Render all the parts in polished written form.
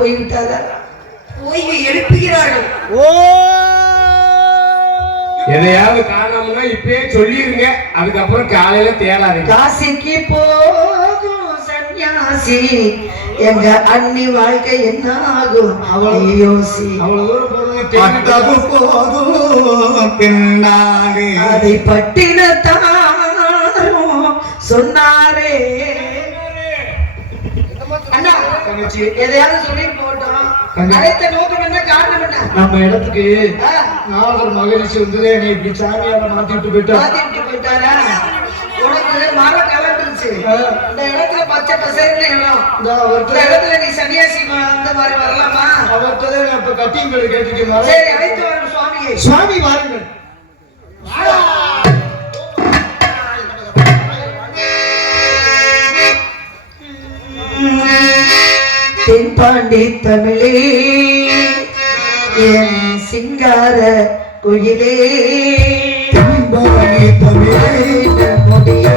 போய்விட்டாரா? ஓய்வு எழுப்புகிறார்கள். ஓ எதையாவது காணோம்னா இப்பயே சொல்லிருங்க, அதுக்கப்புறம் காலையில தேடாதீங்க. காசிக்கு போகும் சன்னியாசி எங்க அண்ணி வாழ்க்கை என்ன ஆகும் யோசி. அவ்வளவு தூரம் போதும் அதை பட்டினத்தாரும் சொன்னாரே. அண்ணா எதையாவது சொல்லிட்டு போட்டோம். அழைத்த நோக்கம் என்ன, காரணம் என்ன? நம்ம இடத்துக்கு நாகர் மகிழ்ச்சி வந்து என்னை இப்படி சாமியார மாத்திட்டு போயிட்டாரா? உனக்கு மரம் கலந்துருச்சு. இந்த இடத்துல பச்சை பசேர்னு இடம். இந்த இடத்துல நீ சன்னியாசி அந்த மாதிரி வரலாமா? அவர்கிட்ட இப்ப கட்டிங் கேட்டுக்கீங்க. சரி, அழைத்து வரும் சுவாமியை. சுவாமி வாருங்கள். தென்பாண்டி தமிழே என் சிங்கார குயிலே, தென்பாண்டி தமிழே முடியே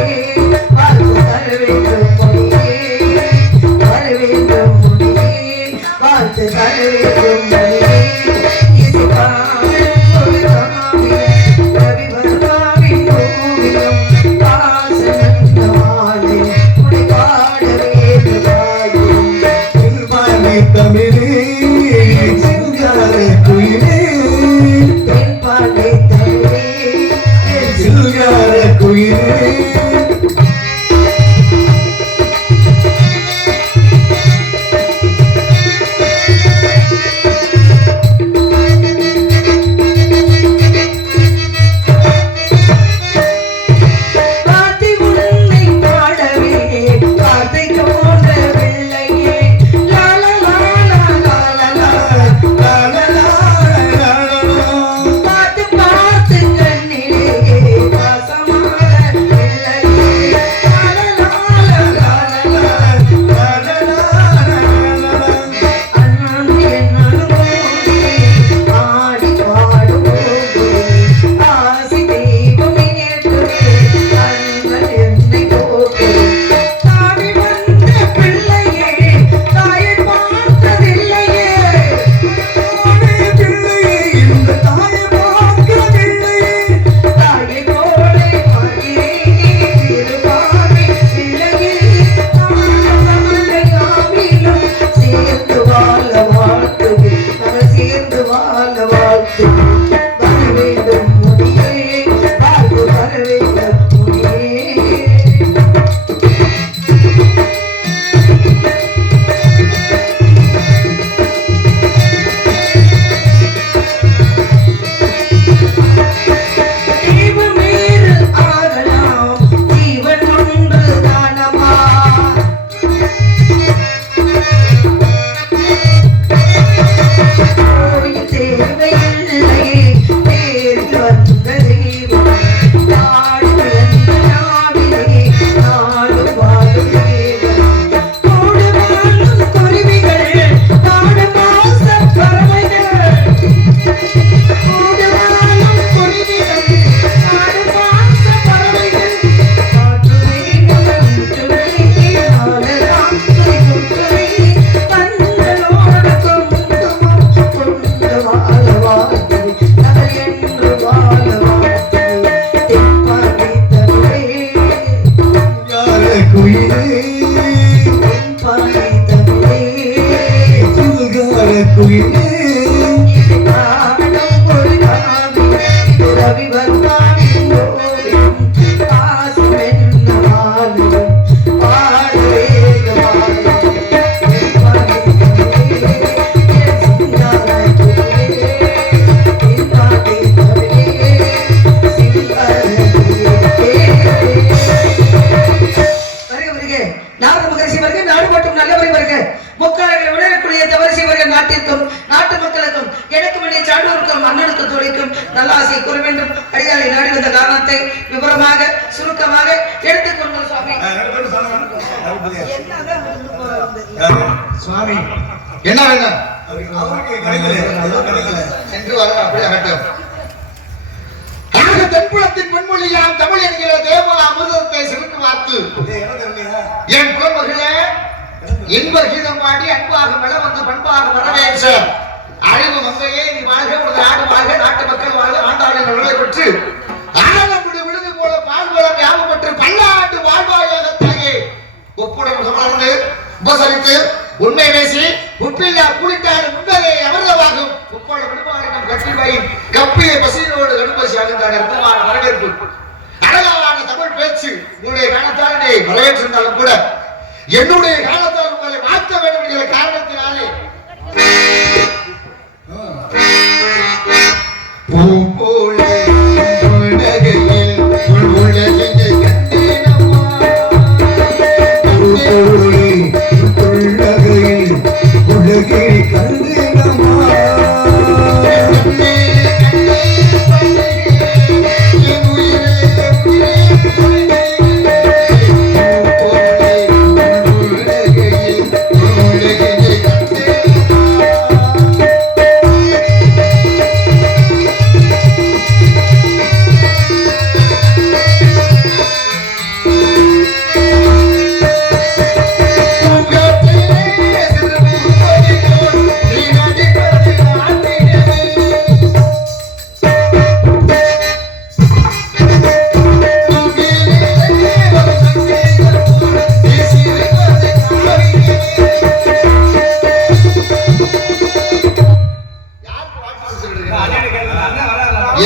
வாழ்த்து தர வேண்டும் முடியே, தர வேண்டும் முடியே, வாழ்த்து தர வேண்டும் முடியே. ரவிவர்மாவின் ஓவியம் வாசனந்த மாலை உடை பாடவே தமிழே சிங்கார குயிலே, தென்பாண்டி தமிழே சிங்கார குயிலே. சுவாமி என்ன வேணும்? சென்று வர அப்படியே அகட்டும். தென்புலத்தின் முன்மொழியாம் தமிழ் என்கிற தேவ அமிர்தத்தை சிறுக்கு வார்த்து என் கோமகளே இன்ப கீதம் பாடி அன்பாக மெல வந்து பண்பாக வரவேற்ற அழிவு மங்கையே நீ வாழ்க, உனது நாடு வாழ்க, நாட்டு மக்கள் வாழ்க, ஆண்டாளின் நலனை பெற்று ஆலமுடி விழுது போல பால்வளம் யாவும் பெற்று பல்லாண்டு வாழ்வாயாக தாயே ஒப்புடன் சமர்ந்து உபசரித்து உண்மை பேசி உப்பில்லா குளித்தாடு முன்னரே அமிர்தமாகும் உப்போட விடுபாடினம் கட்டிவாயின் கப்பிய பசியோடு கடுப்பசி அழுந்தார் அர்த்தமான வரவேற்பு அழகான தமிழ் பேச்சு உங்களுடைய காலத்தால் நீ வரவேற்றிருந்தாலும் கூட என்னுடைய காலத்தால் உங்களை மாற்ற வேண்டும் என்கிற காரணத்தினாலே பூ போல உலகையில் உலகை கண்டேனம்மா உலகை கண்டேனம்மா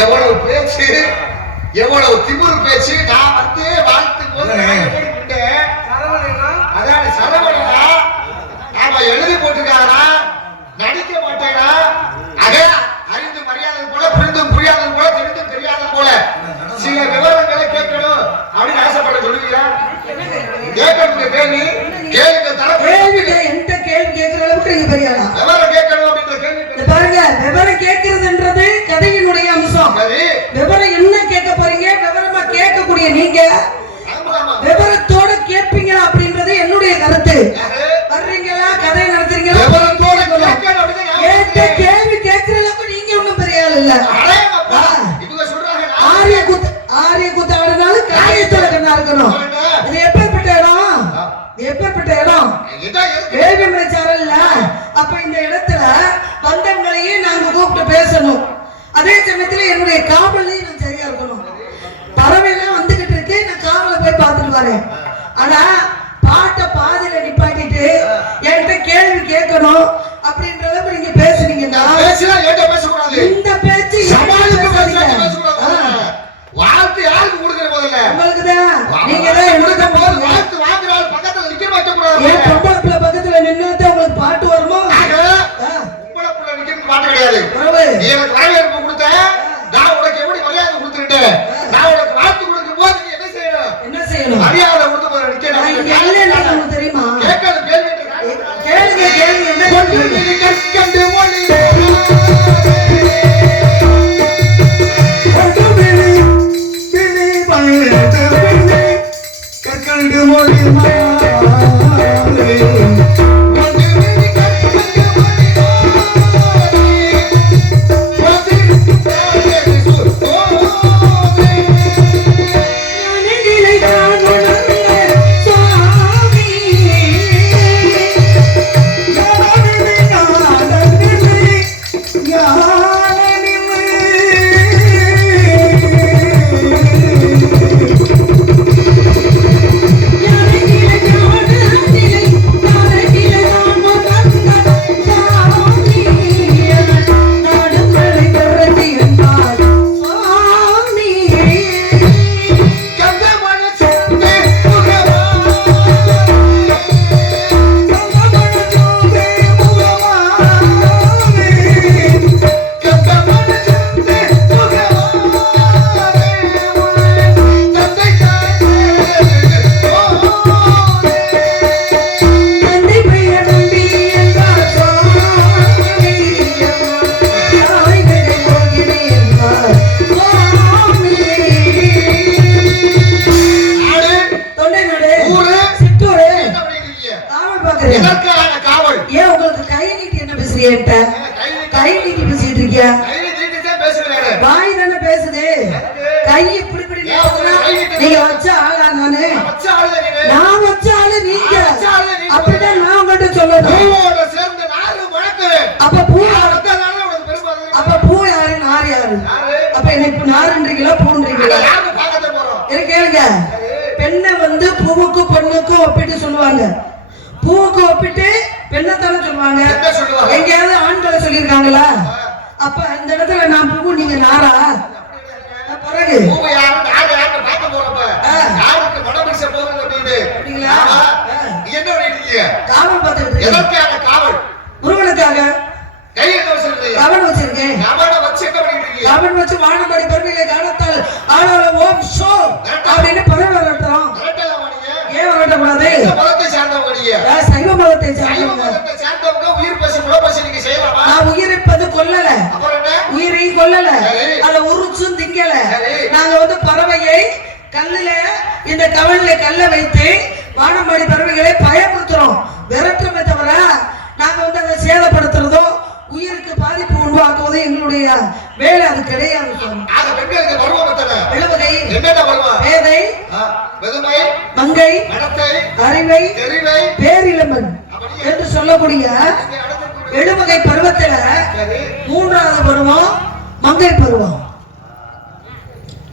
எவ்வளவு பேச்சு, எவ்வளவு திமிர் பேச்சு. நான் வந்து வாழ்த்து போது அதான் சரவணா நாம எழுதி போட்டுக்காரா நடிக்க மாட்டேனா அக அறிந்து மரியாதை போல புரிந்தும் புரியாதது போல தெரிந்தும் தெரியாதது போல சில விவரங்களை கேட்கணும் அப்படின்னு ஆசைப்பட சொல்லுவீங்களா? கேட்கணும் கேள்வி கேளுங்க தரப்பு என்கிட்ட கேள்வி கேட்கிற அளவுக்கு நீங்க பெரியாளா? விவரம் கேட்கணும் அப்படின்ற கேள்வி பாருங்க, விவரம் கேட்கிறதுன்றது கதையினுடைய அம்சம். விவரம் என்ன கேட்க போறீங்க? விவரமா கேட்கக்கூடிய நீங்க விவரத்தோட கேட்பீங்க அப்படின்றது என்னுடைய கருத்து. வர்றீங்களா, கதை நடத்துறீங்களா? கேள்வி கேட்கிற அளவுக்கு நீங்க ஒண்ணும் பெரிய ஆள் இல்ல. ஆரிய கூத்து ஆடினாலும் காயத்துல கண்ணா இருக்கணும். இது எப்பேற்பட்ட இடம்? எப்பேற்பட்ட இடம்? வேள்வி பிரச்சாரம் இல்ல. அப்ப இந்த இடத்துல வந்தவங்களையே நாங்க கூப்பிட்டு பேசணும். அதே சமயத்துல என்னுடைய காவலையும் நான் சரியா இருக்கணும். பறவைலாம் வந்துகிட்டு இருக்கு, நான் காவலை போய் பார்த்துட்டு வரேன். ஆனா பாட்டை பாதியில நிப்பாட்டிட்டு என்கிட்ட கேள்வி கேட்கணும் அப்படின்ற அளவுக்கு நீங்க பேசுனீங்கன்னா இந்த பேச்சு வாழ்த்து யாருக்கு கொடுக்கிற போதில்ல உங்களுக்குதான். நீங்க தான் வாழ்த்து வாங்குறாள் பக்கத்துல நிக்க வைக்க கூடாது. ஏன் பொம்பளை பக்கத்துல நின்னாதான் உங்களுக்கு பாட்டு வருமோ? பொம்பளை புள்ள நிக்கிறது பாட்டு கிடையாது. நீ எனக்கு வரவேற்பு கொடுத்த, நான் உனக்கு எப்படி மரியாதை கொடுத்துட்டேன். நான் உனக்கு வாழ்த்து கொடுக்கும் போது நீ என்ன செய்யணும்? என்ன செய்யணும்? மரியாதை கொடுத்து போற நிக்கணும். உங்களுக்கு தெரியுமா? கேட்கணும் கேள்வி கேளுங்க. கேள்வி என்ன கண்டு மொழி கற்கண்டு மொழி கை நீட்டி பேசிட்டு இருக்கியா? வாய் தானே பேசுது. கை இப்படி இப்படி நீங்க வச்ச ஆளா? நானு நான் வச்ச ஆளு நீங்க. அப்படிதான் நான் மட்டும் சொல்லணும். பூவோட சேர்ந்து நாறு வழக்கு. அப்ப பூ அதனால உனக்கு பெருமை வருது. அப்ப பூ யாரு நார் யாரு? யாரு? அப்ப என்ன இப்ப நாருன்றீங்களா பூன்றீங்களா? அத யாரு பார்க்கতে போறோம்? எனக்கு கேளுங்க. பெண்ணை வந்து பூவுக்கும் பொண்ணுக்கும் ஒப்பிட்டு சொல்லுவாங்க. பூவுக்கு ஒப்பிட்டு பெண்ணத்தான சொல்லுவாங்க. என்ன சொல்லுவாங்க? எங்கேயாவது ஆண்களை சொல்லியிருக்காங்களா? அப்ப இந்த இடத்துல நான் பூ நீங்க நாரா? பிறகு பூ யாரு நாறு யாருன்னு பார்க்க போறப்ப யாருக்கு மனம் பேச போகுது அப்படின்னு. அப்படிங்களா? நீ என்ன பண்ணிட்டீங்க? காவல் பார்த்துக்கிட்டு எதற்காக காவல்? முருகனுக்காக கையை என்ன வச்சிருக்கீங்க? கவன் வச்சிருக்கேன். கவனை வச்சு என்ன பண்ணிட்டு இருக்கீங்க? கவன் வச்சு வானமடி பறவைகளை காணத்தால் ஆளால ஓம் ஷோ அப்படின்னு பறவை வரட்டும். கரெக்டா நீங்க? ஏன் வரட்டக்கூடாது? எந்த மதத்தை சார்ந்தவங்க நீங்க? சைவ மதத்தை சைவ சார்ந்தவங்க. மதத்தை சார்ந்தவங்க உயிர் பசி முளப்பசி நீங்க செய்யலாமா? நான் உயிரிப்பது கொல்லல, அப்புறம் என்ன? உயிரையும் கொல்லல, சரி. அத உருச்சும் திங்கல. சரி. நாங்க வந்து பறவையை கல்லுல இந்த கவன்ல கல்ல வைத்து வானம்பாடி பறவைகளை பயமுறுத்துறோம், விரட்டுறமே தவிர நாங்க வந்து அதை சேதப்படுத்துறதோ உயிருக்கு பாதிப்பு உருவாக்குவதோ எங்களுடைய வேலை அது கிடையாது. ஆக பெண்களுக்கு பருவம் எத்தனை? எழுவகை, என்னென்ன பருவம்? பேதை, வெதுமை, மங்கை, நடத்தை, அறிவை, தெரிவை, பேரிளமன் என்று சொல்லக்கூடிய எழுவகை பருவத்துல சரி. மூன்றாவது பருவம் மங்கை பருவம்.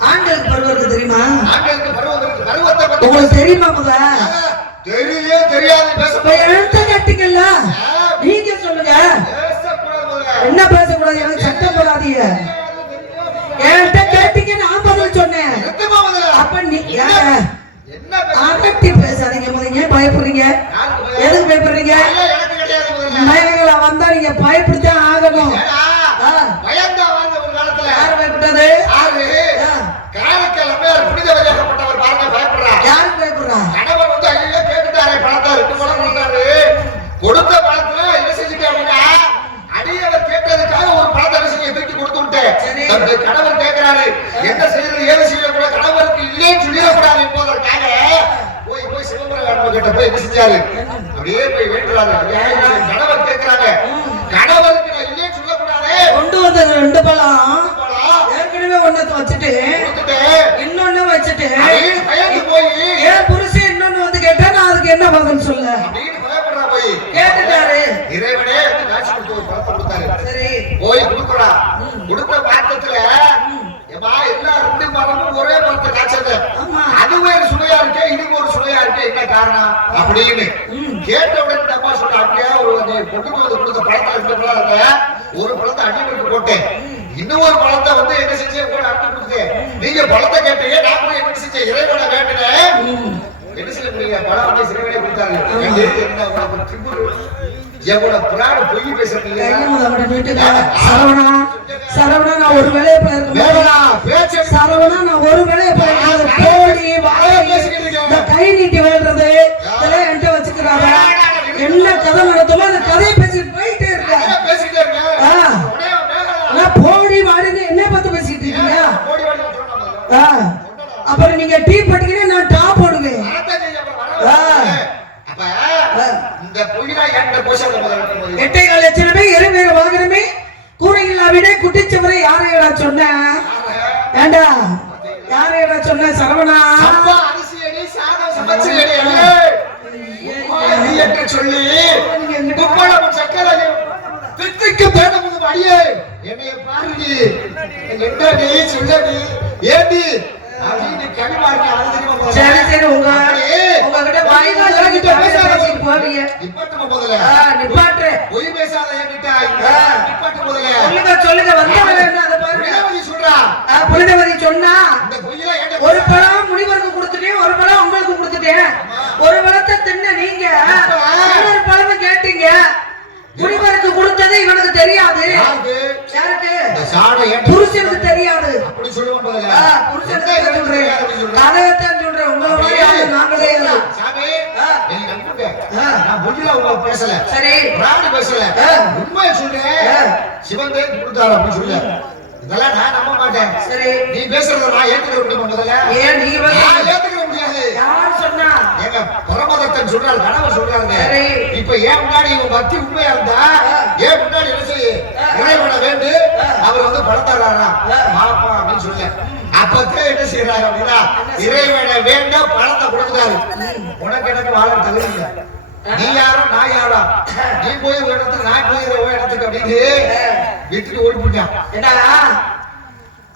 ஆண்களுக்கு பருவம் இருக்கு தெரியுமா? ஆண்களுக்கு பருவம் இருக்கு. பருவத்தை பத்தி உங்களுக்கு தெரியுமா? முத தெரியவே தெரியாது இப்ப பேச எழுத்த கேட்டீங்கல்ல, நீங்க சொல்லுங்க. பேசக்கூடாது முதல்ல. என்ன பேசக்கூடாது? எனக்கு சட்டம் போடாதீங்க. என்கிட்ட கேட்டீங்க, நான் பதில் சொன்னேன். நிறுத்துமா முதல்ல. அப்ப நீ என்ன பேச? அதட்டி பேசாதீங்க. முதல்ல ஏன் பயப்படுறீங்க? யாருக்கு பயம்? எதுக்கு பயப்படுறீங்க? பயம் எனக்கு கிடையாது முதல்ல. பயங்களா வந்தா நீங்க பயப்படுத்தான் ஆகணும். ஏடா, பயந்தா வாழ்ந்த ஒரு காலத்துல யார் பயப்பட்டது? யாரு? காரைக்கால் அம்மையார் புனித வழியாகப்பட்டவர் பாருங்க பயப்படுறா. யாருக்கு பயப்படுறா? கணவன் வந்து ஐயோ கேட்டுட்டாரே பணத்தை 2 பணம் கொடுத்தாரு. கொடுத்த பணத்துல என்ன செஞ்சுட்டேன் அப்படின்னா அடியவர் கேட்டதுக்காக ஒரு பணத்தை என்ன செய்ய தூக்கி கொடுத்து விட்டேன். சரி. தன்னுடைய கணவர் கேட்கிறாரு என்ன செய்யறது ஏது செய்யக்கூடாது, கணவருக்கு இல்லைன்னு சொல்லிடக்கூடாது என்பதற்காக போய் சிவபுரம் கிட்ட போய் என்ன செஞ்சாரு, அப்படியே போய் வேண்டுறாரு. கணவர் கேட்கிறாங்க, கணவருக்கு நான் இல்லைன்னு சொல்லக்கூடாது, கொண்டு வந்தது 2 பழம் ஏற்கனவே ஒண்ணு வச்சுட்டு இன்னொன்னு வச்சுட்டு பயந்து போய் ஏன் புருஷன் இன்னொன்னு வந்து கேட்டா நான் அதுக்கு என்ன பதில் சொல்ல? அப்படின்னு பயப்படுறா. போய் கேட்டுட்டாரு. இறைவனே வந்து காட்சி கொடுத்து ஒரு பணத்தை கொடுத்தாரு. சரி. போய் கொடுக்குறா. கொடுத்த பாத்தத்துல ஏமா எல்லா 2 மரமும் ஒரே மரத்தை காய்ச்சது. ஆமா. அதுவே ஒரு சுவையா இருக்கு, இதுவும் ஒரு சுவையா இருக்கு, என்ன காரணம் அப்படின்னு கேட்ட உடனே இந்த அம்மா சொன்ன, அப்படியே பொண்ணுக்கு வந்து கொடுத்த பழத்தை 2 பழம் இருக்க, ஒரு பழத்தை அடிமைக்கு போட்டேன், இன்னொரு பழத்தை வந்து என்ன செஞ்சேன் கூட அடிமை கொடுத்தேன். நீங்க பழத்தை கேட்டீங்க, நான் போய் என்ன செஞ்சேன் இறைவனை கேட்டேன். என்ன செய்ய முடியுங்க, பழம் வந்து சிறைவனே கொடுத்தாரு. என்ன உனக்கு திமிரு? எவ்வளவு புராண பொய் பேசுறீங்க. சரவணா, சரவணா நான் ஒரு வேலையை சரவணா நான் ஒரு வேலையை போடி இந்த கை நீட்டி வேடுறது இதெல்லாம் என்கிட்ட வச்சுக்கிறாங்க. என்ன கதை நடத்துமோ அந்த கதையை பேசிட்டு போயிட்டே இருக்க. பேசிட்டே இருக்க. போடி வாடின்னு என்ன பார்த்து பேசிட்டு இருக்கீங்க? அப்புறம் நீங்க டீ பட்டிங்கன்னா நான் டா போடுவேன். இந்த பொய்யா என்கிட்ட போஷன் முதல்ல எட்டை கால லட்சணமே எருமைய வாகனமே கூரையில்லா விட குட்டிச்சவரை யாரையடா சொன்ன? ஏண்டா யாரையடா சொன்ன? சரவணா அப்பா அரிசி அடி சாதம் சமைச்சு அடி நீ என்று சொல்லி குப்பளம் சக்கரை தித்திக்கு பேடமுது அடியே என்னைய பாருடி என்னடி சொல்லடி ஏடி அப்படின்னு கனிமார்க்கு அது தெரியுமா? சரி சரி உங்ககிட்ட வாயில கிட்ட பேசிட்டு போவீங்க. நிப்பாட்டுமா முதல்ல. நிப்பாட்டு. பொய் பேசாத என்கிட்ட. நிப்பாட்டு முதல்ல. சொல்லுங்க வந்தவங்க என்ன அத பாருங்க. புனிதவதி சொல்றா. புனிதவதி சொன்னா இந்த பொய்யில என்கிட்ட ஒரு பழம் முனிவருக்கு கொடுத்துட்டேன், ஒரு பழம் உங்களுக்கு கொடுத்துட்டேன். ஒரு பழத்தை தின்ன நீங்க இன்னொரு பழம் கேட்டீங்க. முனிவருக்கு கொடுத்தது இவனுக்கு தெரியாது. யாருக்கு? புருஷனுக்கு தெரியாது. அப்படி சொல்லுவோம் முதல்ல. புருஷனுக்கு சொல்றேன். கதையத்தான் சொல்றேன். உங்களோட நாங்களே சாமி நீங்க நம்புங்க. நான் பொய்யில உங்களுக்கு பேசல. சரி. ராணி பேசல. உண்மையை சொல்றேன். சிவன் தேவன் கொடுத்தாரு அப்படி சொல்ல. இதெல்லாம் நான் நம்ப மாட்டேன். சரி. நீ பேசுறத நான் ஏத்துக்க முடியுமா முதல்ல? ஏன் நீ நான் ஏத்துக்க முடியாது. யார் சொன்னா? ஏங்க பரமதத்தன் சொல்றாரு, கனவு சொல்றாங்க. சரி. இப்ப ஏன் முன்னாடி உன் பக்தி உண்மையா இருந்தா ஏன் முன்னாடி என்ன செய்ய இறைவனை வேண்டு அவர் வந்து பணத்தாரா பாப்பா அப்படின்னு சொல்ல. அப்பதான் என்ன செய்யறாரு அப்படின்னா இறைவனை வேண்ட பணத்தை கொடுக்குறாரு. உனக்கு எனக்கு வாழ தகுதி இல்லை. நீ யாரோ நான் யாரா, நீ போய் ஒரு இடத்துக்கு நான் போய் ஒரு இடத்துக்கு அப்படின்னு விட்டுட்டு ஓடி போட்டான். ஏன்னா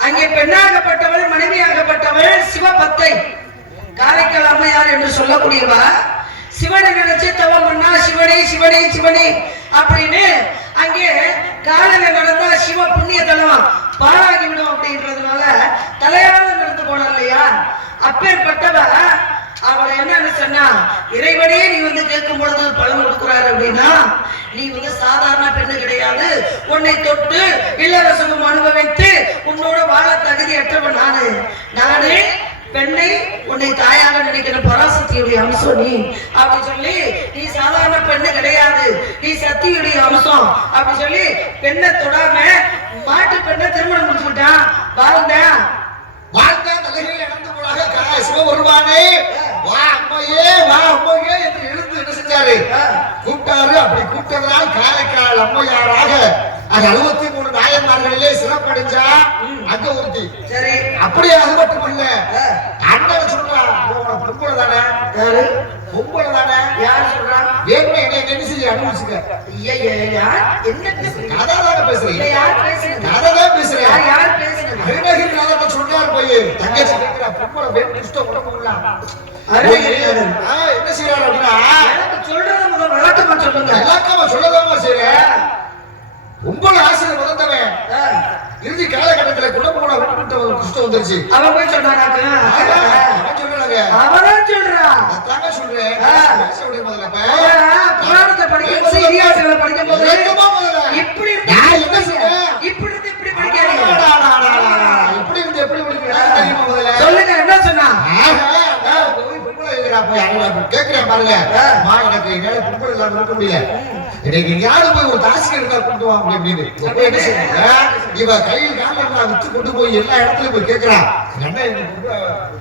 அங்கே பெண்ணாகப்பட்டவள் மனைவியாகப்பட்டவள் சிவபத்தை காரைக்கால் அம்மையார் என்று சொல்லக்கூடியவா சிவனை நினைச்சு தவம் பண்ணா சிவனே சிவனே சிவனே அப்படின்னு அங்கே காலையில நடந்தா சிவ புண்ணிய தலம் பாழாகி விடும் அப்படின்றதுனால தலையால நடந்து போனா இல்லையா. அப்பேற்பட்டவ அவளை என்னன்னு சொன்னா, இறைவனே நீ வந்து கேட்கும் பொழுது பலன் கொடுக்குறாரு அப்படின்னா நீ வந்து சாதாரண பெண்ணு கிடையாது, உன்னை தொட்டு இல்லரசமும் அனுபவித்து உன்னோட வாழ தகுதியற்றவன் நானு பெண்ணை உன்னை தாயாக நினைக்கிற பராசக்தியுடைய அம்சம் நீ அப்படி சொல்லி, நீ சாதாரண பெண்ணு கிடையாது, நீ சக்தியுடைய அம்சம் அப்படி சொல்லி பெண்ணை தொடாம மாட்டு பெண்ணை திருமணம் முடிச்சுக்கிட்டான். வாழ்ந்த தலைகள் நடந்து போனாக சிவ வருவானே வா அம்மையே வா அம்மையே என்று எழுந்து என்ன செஞ்சாரு, கூப்பிட்டாரு. அப்படி கூப்பிட்டதனால் காரைக்கால் அம்மையாராக அது 63 நாயன்மார்களிலே சிறப்படைஞ்சா அங்க ஒருத்தி. சரி, அப்படியே அது மட்டும் இல்ல, அண்ணன் சொல்றா பொம்பளை தானே, பொம்பளை தானே, யார் சொல்றா வேணுமே என்ன என்ன செய்ய அனுபவிச்சுக்க. கதாதான் பேசுறேன், கதாதான் பேசுறேன். அருணகிரிநாதர் சொல்றாரு போய் தங்கச்சி கேட்கிறா பொம்பளை வேணும் புஷ்டம் உடம்புலாம் என்ன செய்யறாரு அப்படின்னா சொல்றது முதல் விளக்கமா சொல்லுங்க. விளக்கமா சொல்லதாமா செய்யறேன். உங்களோட ஆசிரியர் வந்தவன் இறுதி காலகட்டத்தில் குடும்பங்கள விட்டு குஷ்டம் வந்துருச்சு. அவன் போய் சொன்னாங்க, அவன் சொல்றாங்க, அவன் சொல்றா தாங்க சொல்றேன். புராணத்தை படிக்கும் போது இதிகாசங்களை படிக்கும் போது இப்படி என்ன சொல்றேன், இப்படி இருந்து இப்படி படிக்காதீங்க, இப்படி இருந்து எப்படி படிக்கிறேன் தெரியுமா முதல்ல சொல்லுங்க. என்ன சொன்னா கேக்குறேன் பாருங்க, எனக்கு என்னால பொம்பளை இல்லாம இருக்க முடியல, இன்னைக்கு யாரும் போய் ஒரு தாசி எடுத்தா கொண்டு வாங்க அப்படின்னு என்ன செய்வாங்க, இவ கையில் கால வித்து கொண்டு போய் எல்லா இடத்துலயும் போய் கேட்கிறான்.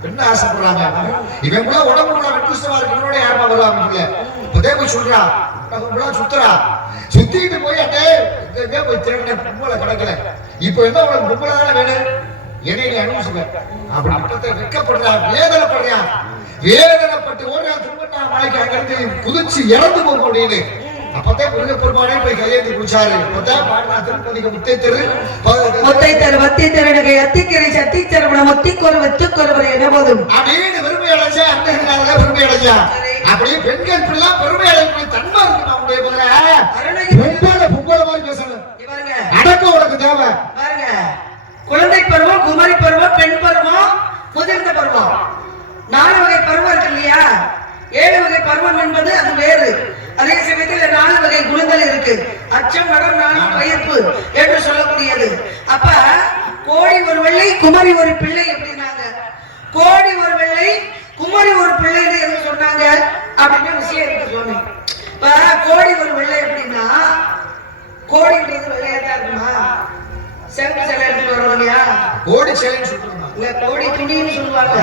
பெண்ண ஆசைப்படுறாங்க, இவன் கூட உடம்பு கூட வெட்டுமா இருக்கனோட யாருமா வருவாங்க இப்பதே போய் சொல்றா சுத்துறா, சுத்திட்டு போய் அட்டே போய் திருட பொம்பளை கிடைக்கல. இப்ப என்ன உனக்கு பொம்பளை தானே வேணும், என்னை நீ அனுபவிச்சுக்க அப்படி வெட்கப்படுறான், வேதனைப்படுறான், வேதனைப்பட்டு ஓடுறா திருமண மலைக்கு அங்கிருந்து குதிச்சு இறந்து போக முடியுது. அப்பதான் முருக பெருமானே போய் கையெழுத்து குடிச்சாரு. திருப்பதிக்கு முத்தை தெரு வத்தி தெரு அத்திக்கரை சத்தி தெருவன முத்திக்கொரு வெத்துக்கொருவர் என போதும் அப்படின்னு பெருமை அடைஞ்சா அண்ணன் பெருமை அடைஞ்சா. அப்படியே பெண்கள் இப்படிலாம் பெருமை அடைஞ்ச தன்மை இருக்கு. நம்முடைய பொம்பளை பொம்பளை மாதிரி பேசணும், அடக்கம் உனக்கு தேவை. பாருங்க, குழந்தை பருவம், குமரி பருவம், பெண் பருவம், முதிர்ந்த பருவம், 4 வகை பருவம் இருக்கு இல்லையா. 7 வகை பருவம் என்பது அது வேறு. அதே சமயத்தில் 4 வகை குணங்கள் இருக்கு. அச்சம், மடம், நாணம், பயிர்ப்பு என்று சொல்லக்கூடியது. அப்ப கோடி ஒரு வெள்ளை குமரி ஒரு பிள்ளை அப்படின்னாங்க. கோடி ஒரு வெள்ளை குமரி ஒரு பிள்ளைன்னு எது சொன்னாங்க அப்படின்னு விஷயம் இருக்கு சொன்னேன். இப்ப கோடி ஒரு வெள்ளை அப்படின்னா கோடின்றது வெள்ளையா தான் இருக்குமா, செவப்பு சேலை எடுத்துட்டு வரோம் இல்லையா, கோடி சேலைன்னு சொல்றாங்க, இல்ல கோடி துணின்னு சொல்லுவாங்க.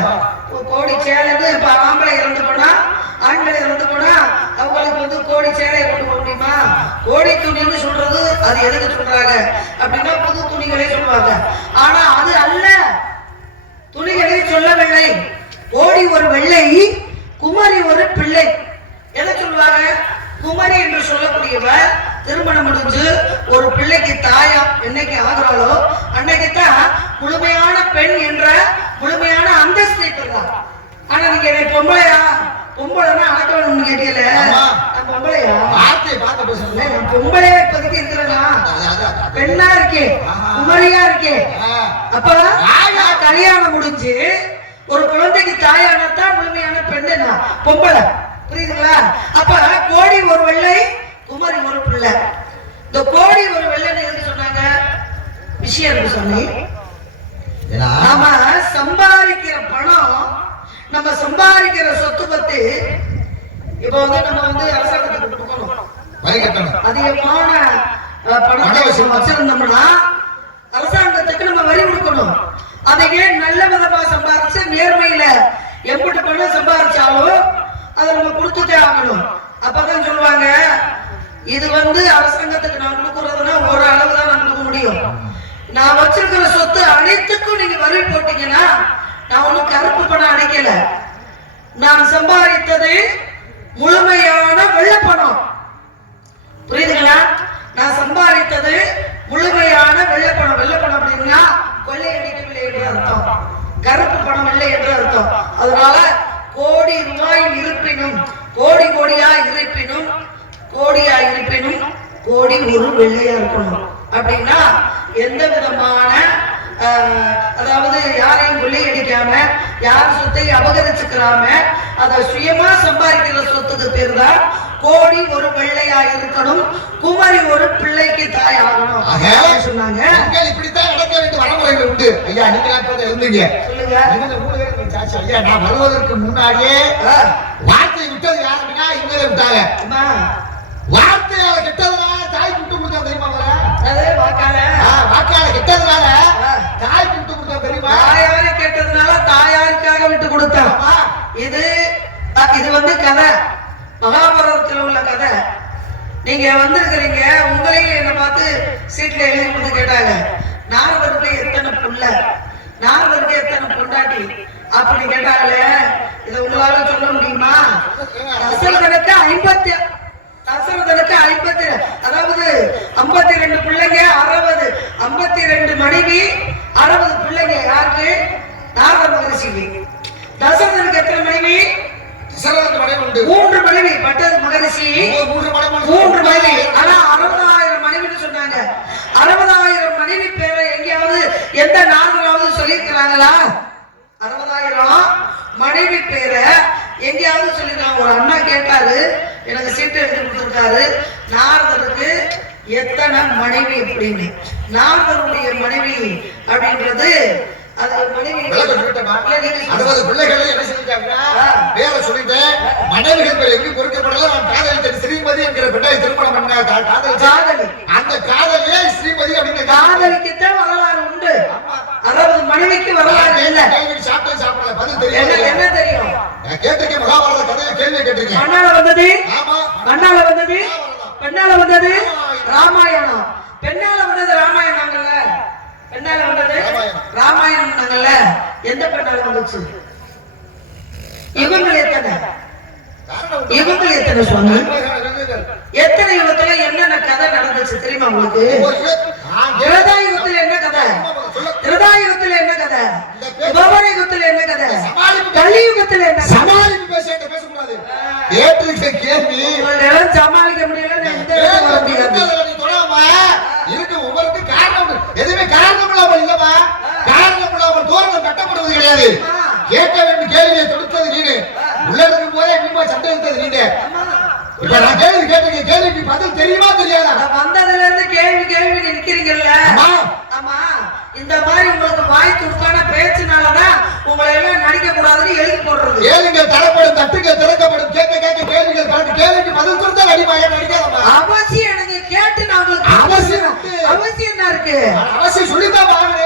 கோடி சேலைன்னு இப்ப ஆம்பளை இறந்து போனா, ஆண்களை இறந்து போனா அவங்களுக்கு வந்து கோடி சேலையை கொண்டு போக முடியுமா? கோடி துணின்னு சொல்றது அது எதுக்கு சொல்றாங்க அப்படின்னா புது துணிகளே சொல்லுவாங்க. ஆனா அது அல்ல, துணிகளை சொல்லவில்லை. கோடி ஒரு வெள்ளை குமரி ஒரு பிள்ளை எதை சொல்லுவாங்க? குமரி என்று சொல்லக்கூடியவர் திருமணம் முடிஞ்சு ஒரு பிள்ளைக்கு தாயா என்னைக்கு ஆகுறாளோ அன்னைக்குத்தான் முழுமையான பெண் என்ற முழுமையான அந்தஸ்தை பெறார். ஆனா நீங்க என்னை பொம்பளையா, பொம்பளைன்னா அடக்க வேணும்னு கேட்டீங்கல்ல, நான் பொம்பளையா? நான் பொம்பளையா இப்போதைக்கு இருக்கிறேன்னா பெண்ணா இருக்கேன், குமரியா இருக்கேன். அப்ப கல்யாணம் முடிஞ்சு ஒரு குழந்தைக்கு தாயானதான் முழுமையான பெண்ணு, பொம்பளை. புரியுதுங்களா? அப்ப கோடி ஒரு வெள்ளை குமரி ஒரு பிள்ளை. இந்த கோடி ஒரு வெள்ளைன்னு எதுக்கு சொன்னாங்க? விஷயம் இருக்கு சொன்னேன். நாம சம்பாதிக்கிற பணம், நம்ம சம்பாதிக்கிற சொத்து பத்தி இப்ப வந்து நம்ம வந்து அரசாங்கத்துக்கு கொடுக்கணும். அதிகமான பணத்தை வச்சிருந்தோம்னா அரசாங்கத்துக்கு நம்ம வரி கொடுக்கணும். அதையே நல்ல விதமா சம்பாதிச்சு நேர்மையில எம்பிட்டு பணம் சம்பாதிச்சாலும் அதை நம்ம கொடுத்துட்டே ஆகணும். அப்பதான் சொல்லுவாங்க, இது வந்து அரசாங்கத்துக்கு நான் கொடுக்கறதுன்னா ஒரு அளவு தான் நான் கொடுக்க முடியும். நான் வச்சிருக்கிற சொத்து அனைத்துக்கும் நீங்க வரி போட்டீங்கன்னா நான் ஒன்னும் கருப்பு பணம் அடைக்கல. நான் சம்பாதித்தது முழுமையான வெள்ளப்பணம். புரியுதுங்களா? நான் சம்பாதித்தது முழுமையான வெள்ளப்பணம். வெள்ளப்பணம் அப்படின்னா கொள்ளையடிக்கவில்லை என்று அர்த்தம், கருப்பு பணம் இல்லை என்று அர்த்தம். அதனால கோடி ரூபாய் இருப்பினும், கோடி கோடியா இருப்பினும், கோடியா இருப்பினும் கோடி ஒரு வெள்ளையா இருக்கணும். அப்படின்னா எந்த விதமான அதாவது யாரையும் கொள்ளையடிக்காம, யார் சொத்தை அபகரிச்சுக்கிறாம, அதை சுயமா சம்பாதிக்கிற சொத்துக்கு பேர் தான் கோடி ஒரு வெள்ளையா இருக்கணும், குமரி ஒரு பிள்ளைக்கு தாய் ஆகணும் சொன்னாங்க. இப்படித்தான் நடக்க வேண்டிய வரமுறைகள் உண்டு. ஐயா நீங்க இருந்தீங்க சொல்லுங்க. ஐயா நான் வருவதற்கு முன்னாடியே வார்த்தை விட்டது யார் அப்படின்னா இவங்களே விட்டாங்க. வார்த்தையால கெட்டதுனால தாய் விட்டு கொடுத்தா தெரியுமா? அது வாக்கால வாக்கால கெட்டதுனால தாய் விட்டு கொடுத்தா தெரியுமா? தாயாரு கேட்டதுனால தாயாருக்காக விட்டு கொடுத்தான். இது இது வந்து கதை, மகாபாரதத்தில் உள்ள கதை. நீங்க வந்திருக்கிறீங்க, உங்களையும் என்ன பார்த்து சீட்ல எழுதி கொடுத்து கேட்டாங்க, நாரதருக்கு எத்தனை புள்ள, நாரதருக்கு எத்தனை பொண்டாட்டி அப்படி கேட்டாங்களே. இதை உங்களால சொல்ல முடியுமா? தசரதனுக்கு 50, அதாவது 52 பிள்ளைங்க, 60, 52 மனைவி, 60 பிள்ளைங்க. யாருக்கு? நாரத மகரிஷிக்கு. தசரதனுக்கு எத்தனை மனைவி? 3 மனைவி. பட்டது மகரிஷி 3 மனைவி. ஆனா 60,000 மனைவின்னு சொன்னாங்க. 60,000 மனைவி பேரை எங்கேயாவது எந்த நாரதராவது சொல்லியிருக்கிறாங்களா? 60,000 மனைவி பேரை எங்கேயாவது சொல்லிருக்காங்க? ஒரு அண்ணா கேட்டாரு, எனக்கு சீட்டு எடுத்து கொடுத்துருக்காரு, நாரதருக்கு எத்தனை மனைவி அப்படின்னு. நாரதருடைய மனைவி அப்படின்றது அது மனைவி 60 பிள்ளைகளை என்ன செஞ்சாங்கன்னா பேரை சொல்லிட்டேன். மனைவிகள் பேர் எங்க பொறுக்கப்படல. நான் காதலித்த ஸ்ரீமதி என்கிற பெண்ணை திருமணம் பண்ண காதலி. அந்த காதலியே ஸ்ரீமதி அப்படின்னு காதலிக்குத்தான் வரலாறு உண்டு. 60 மனைவிக்கு வரலாறு இல்ல. சாப்பிடல பதில் தெரியும். என்ன தெரியும்? கேட்டிருக்கேன், மகாபாரத கதையை கேள்வி கேட்டிருக்கேன். மண்ணால வந்தது, மண்ணால வந்தது, பெண்ணால வந்தது ராமாயணம். பெண்ணால வந்தது ராமாயணங்கள்ல, பெண்ணால வந்தது ராமாயணம்னாங்கல்ல. எந்த பெண்ணால வந்துச்சு? யுகங்கள் எத்தனை? யுகங்கள் எத்தனை சுவாமி? எத்தனை யுகத்துல என்னென்ன கதை நடந்துச்சு தெரியுமா உங்களுக்கு? கிருதாயுகத்துல என்ன கதை, கிருதாயுகத்துல என்ன கதை, துவாபரயுகத்துல என்ன கதை, கலியுகத்துல என்ன கதை? சமாளிப்பு பேசக்கூடாது. கேட்டிருக்க கேள்வி சமாளிக்க முடியல. இருக்கு ஒவ்வொருக்கு காரணம், எதுவுமே காரணம் இல்லாமல் இல்லமா, காரணம் இல்லாமல் தோரணம் கட்டப்படுவது கிடையாது. கேட்க வேண்டிய கேள்வியை தொடுத்தது நீனு, உள்ள இருக்கும் போதே இன்னுமா சண்டை எடுத்தது நீங்க. இப்ப நான் கேள்வி கேட்டிருக்கேன், கேள்விக்கு பதில் தெரியுமா தெரியாதா? வந்ததுல இருந்து கேள்வி நிக்கிறீங்கல்ல. ஆமா, இந்த மாதிரி உங்களுக்கு வாய் துடுக்கான பேச்சுனாலதான் உங்களை எல்லாம் நடிக்க கூடாதுன்னு எழுதி போடுறது. கேளுங்கள் தரப்படும், தட்டுகள் திறக்கப்படும், கேட்க கேள்விகள் கணக்கு. கேள்விக்கு பதில் கொடுத்தா நடிப்பாங்க, நடிக்காதமா? அவசியம் எனக்கு கேட்டு நான் உங்களுக்கு அவசியம் என்ன இருக்கு? அவசியம் சொல்லித்தான் பாருங்க.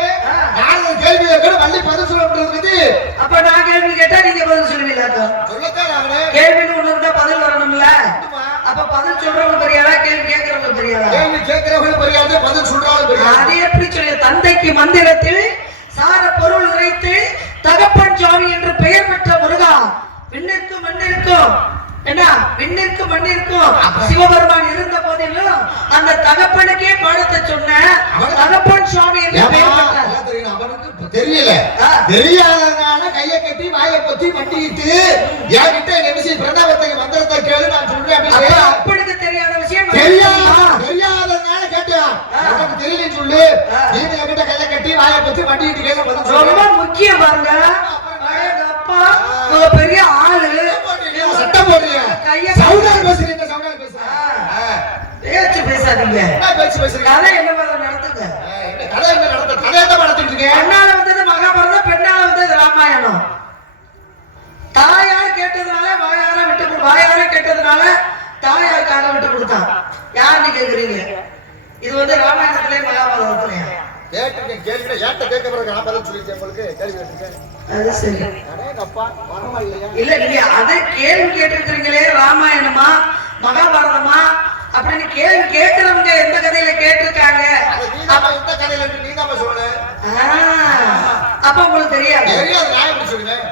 நான் கேள்வி கேட்க வள்ளி பதில் சொல்லப்படுறது. அப்ப நான் கேள்வி கேட்டா நீங்க பதில் சொல்லுவீங்களா? சொல்லத்தான் ஆகணும். கேள்வின்னு ஒண்ணு இருந்தா பதில் வரணும்ல. அப்ப பதில் சொல்றவங்க பெரியாரா, கேள்வி கேட்கறவங்க பெரியாரா? கேள்வி கேட்கிறவங்க பெரியாரு, பதில் சொல்றவங்க பெரியாரு. அது எப்படி சொல்ல? தந்தைக்கு மந்திரத்தில் சார பொருள் உரைத்து தகப்பன் சுவாமி என்று பெயர் பெற்ற முருகா, விண்ணிற்கும் மண்ணிற்கும் என்ன, விண்ணிற்கும் மண்ணிற்கும் சிவபெருமான் இருந்த போதிலும் அந்த தகப்பனுக்கே பாடத்தை சொன்ன தகப்பன் சுவாமி என்று பெயர் பெற்றார். அவனுக்கு தெரியல, தெரியாதனால கையை கட்டி வாயை பத்தி மண்டிட்டு என்கிட்ட நினைச்சு பிரணவத்தை மந்திரத்தை கேளு நான் சொல்றேன். அப்பனுக்கு தெரியாத விஷயம் தெரியாதனால கேட்டான். எனக்கு தெரியலன்னு சொல்லு. நீங்க என்கிட்ட கையை கட்டி வாயை பத்தி மண்டிட்டு கேட்க ரொம்ப முக்கியம் பாருங்க. அப்பா உங்க பெரிய ஆளு சட்டம் போடுறீங்க, சவுடால் பேசுறீங்க, சவுடால் பேச்சு பேசாதீங்க. என்ன பேச்சு பேசுறீங்க? கதை என்ன நடத்துங்க. கதை என்ன நடத்த? கதையை தான் நடத்திட்டு இருக்கேன். பெண்ணால வந்தது மகாபாரதம், பெண்ணால வந்தது ராமாயணம். தாயார் கேட்டதுனால வாயார கேட்டதுனால தாயாருக்காக விட்டு கொடுத்தான். யாருன்னு கேக்குறீங்க? இது வந்து ராமாயணத்திலே மகாபாரதத்திலே கேட்டிருக்கேன். கேள்வி ஏட்ட கேட்க பிறகு நான் பதில் சொல்லிட்டேன். உங்களுக்கு கேள்வி கேட்டிருக்கேன். அது சரி. அப்பா வரமா இல்லையா? இல்ல நீங்க அதை கேள்வி கேட்டிருக்கிறீங்களே, ராமாயணமா மகாபாரதமா அப்படின்னு கேள்வி கேட்கிறவங்க எந்த கதையில கேட்டிருக்காங்க? இந்த கதையில நீ தான் சொல்லு. அப்ப உங்களுக்கு தெரியாது. தெரியாது, நான் எப்படி சொல்லுவேன்?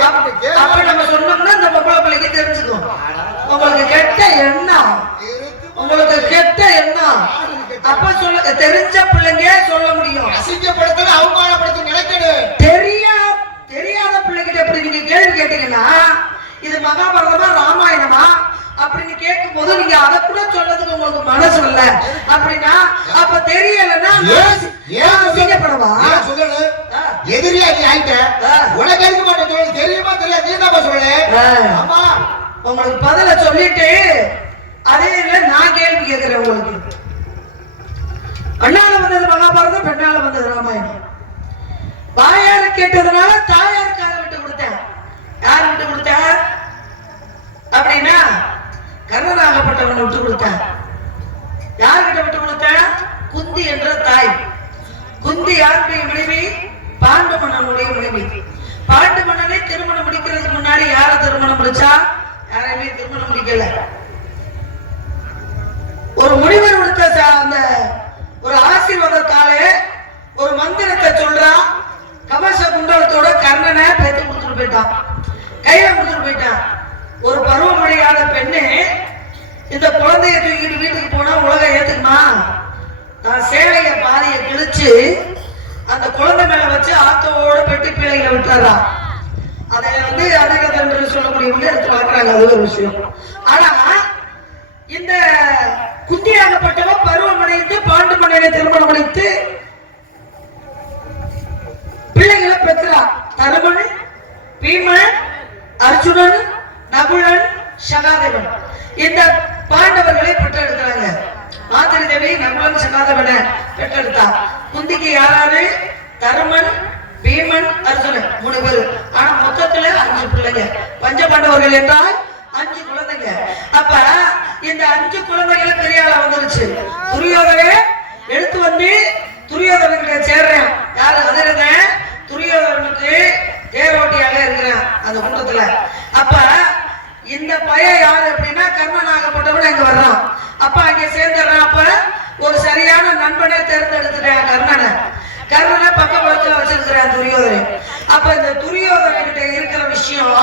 அப்ப நம்ம சொன்னோம்னா இந்த பொம்பளை பிள்ளைக்கு தெரிஞ்சுக்கும். உங்களுக்கு கெட்ட எண்ணம், உங்களுக்கு கெட்ட எண்ணம் அப்ப சொல்ல தெரிஞ்ச பிள்ளைங்க சொல்ல முடியும். அசிங்கப்படுத்த அவமானப்படுத்த நினைக்கணும். தெரியாத பிள்ளைகிட்ட எப்படி நீங்க கேள்வி கேட்டீங்கன்னா இது மகாபாரதமா ராமாயணமா அப்படின்னு கேட்கும் போது நீங்க அதை கூட சொல்றதுக்கு உங்களுக்கு மனசு இல்ல அப்படின்னா அப்ப தெரியலன்னா அசிங்கப்படவா சொல்லணும். எதிரியா நீ ஆயிட்ட உனக்கு இருக்க மாட்டேன் தெரியுமா தெரியாது நீ தான் சொல்லு. ஆமா உங்களுக்கு பதில சொல்லிட்டு அதே இல்ல நான் கேள்வி கேட்கிறேன். உங்களுக்கு அண்ணால வந்தது மகாபாரதம், பெண்ணால வந்தது ராமாயணம். வாயார கேட்டதுனால தாயாருக்காக விட்டு கொடுத்தேன். யார் விட்டு கொடுத்த அப்படின்னா கர்ணனாகப்பட்டவனை விட்டு கொடுத்தேன். யார்கிட்ட விட்டு கொடுத்தேன்? குந்தி என்ற தாய். குந்தி யாருடைய மனைவி? பாண்டு மன்னனுடைய மனைவி. பாண்டு மன்னனை திருமணம் முடிக்கிறதுக்கு முன்னாடி யார திருமணம் முடிச்சா? யாரையுமே திருமணம் முடிக்கல. ஒரு முனிவர் கொடுத்த அந்த ஒரு ஆசீர்வாதத்தாலே ஒரு மந்திரத்தை சொல்றான். கவச குண்டலத்தோட கர்ணனை பெற்று கொடுத்துட்டு போயிட்டான், கையில கொடுத்துட்டு போயிட்டான். ஒரு பருவமடையாத பெண்ணு இந்த குழந்தைய தூக்கிட்டு வீட்டுக்கு போனா உலகம் ஏத்துக்குமா? நான் சேலைய பாதிய கிழிச்சு அந்த குழந்தை மேல வச்சு ஆத்தோட பெட்டி பிள்ளைகளை விட்டுறா. அதை அதிகத என்று சொல்லக்கூடியவங்க எடுத்து வளர்க்குறாங்க. அது ஒரு விஷயம். ஆனா இந்த குந்தியாகப்பட்டவ பருவமடைந்து பாண்டு மன்னனை திருமணம் முடித்து பிள்ளைகளை பெற்றா. தருமன், பீமன், அர்ஜுனன், நகுலன், சகாதேவன் இந்த பாண்டவர்களை பெற்றெடுக்கிறாங்க. மாத்திரி தேவி நகுலன் சகாதேவனை பெற்றெடுத்தா. குந்திக்கு யாராரு? தருமன், பீமன், அர்ஜுனன் 3 பேர். ஆனா மொத்தத்துல 5 பிள்ளைங்க. பஞ்ச பாண்டவர்கள் என்றால் 5 குழந்தைங்க. அப்ப இந்த 5 குழந்தைகளை பெரிய ஆளா வந்துருச்சு. துரியோதனை எடுத்து வந்து துரியோதனன்கிட்ட சேர்றேன். யாரு? அதிரதன் துரியோதனனுக்கு தேரோட்டியாக இருக்கிறான் அந்த கூட்டத்துல. அப்ப இந்த பையன் யாரு அப்படின்னா கர்ணனாகப்பட்டவன் அங்க வர்றான். அப்ப அங்க சேர்ந்துடுறான். அப்ப ஒரு சரியான நண்பனை தேர்ந்தெடுத்துட்டேன் கர்ணனை. கர்ணனை பக்கத்துல வச்சிருக்கிறேன் துரியோதனை. அப்ப இந்த துரியோதனை கிட்ட இருக்கிற விஷயம்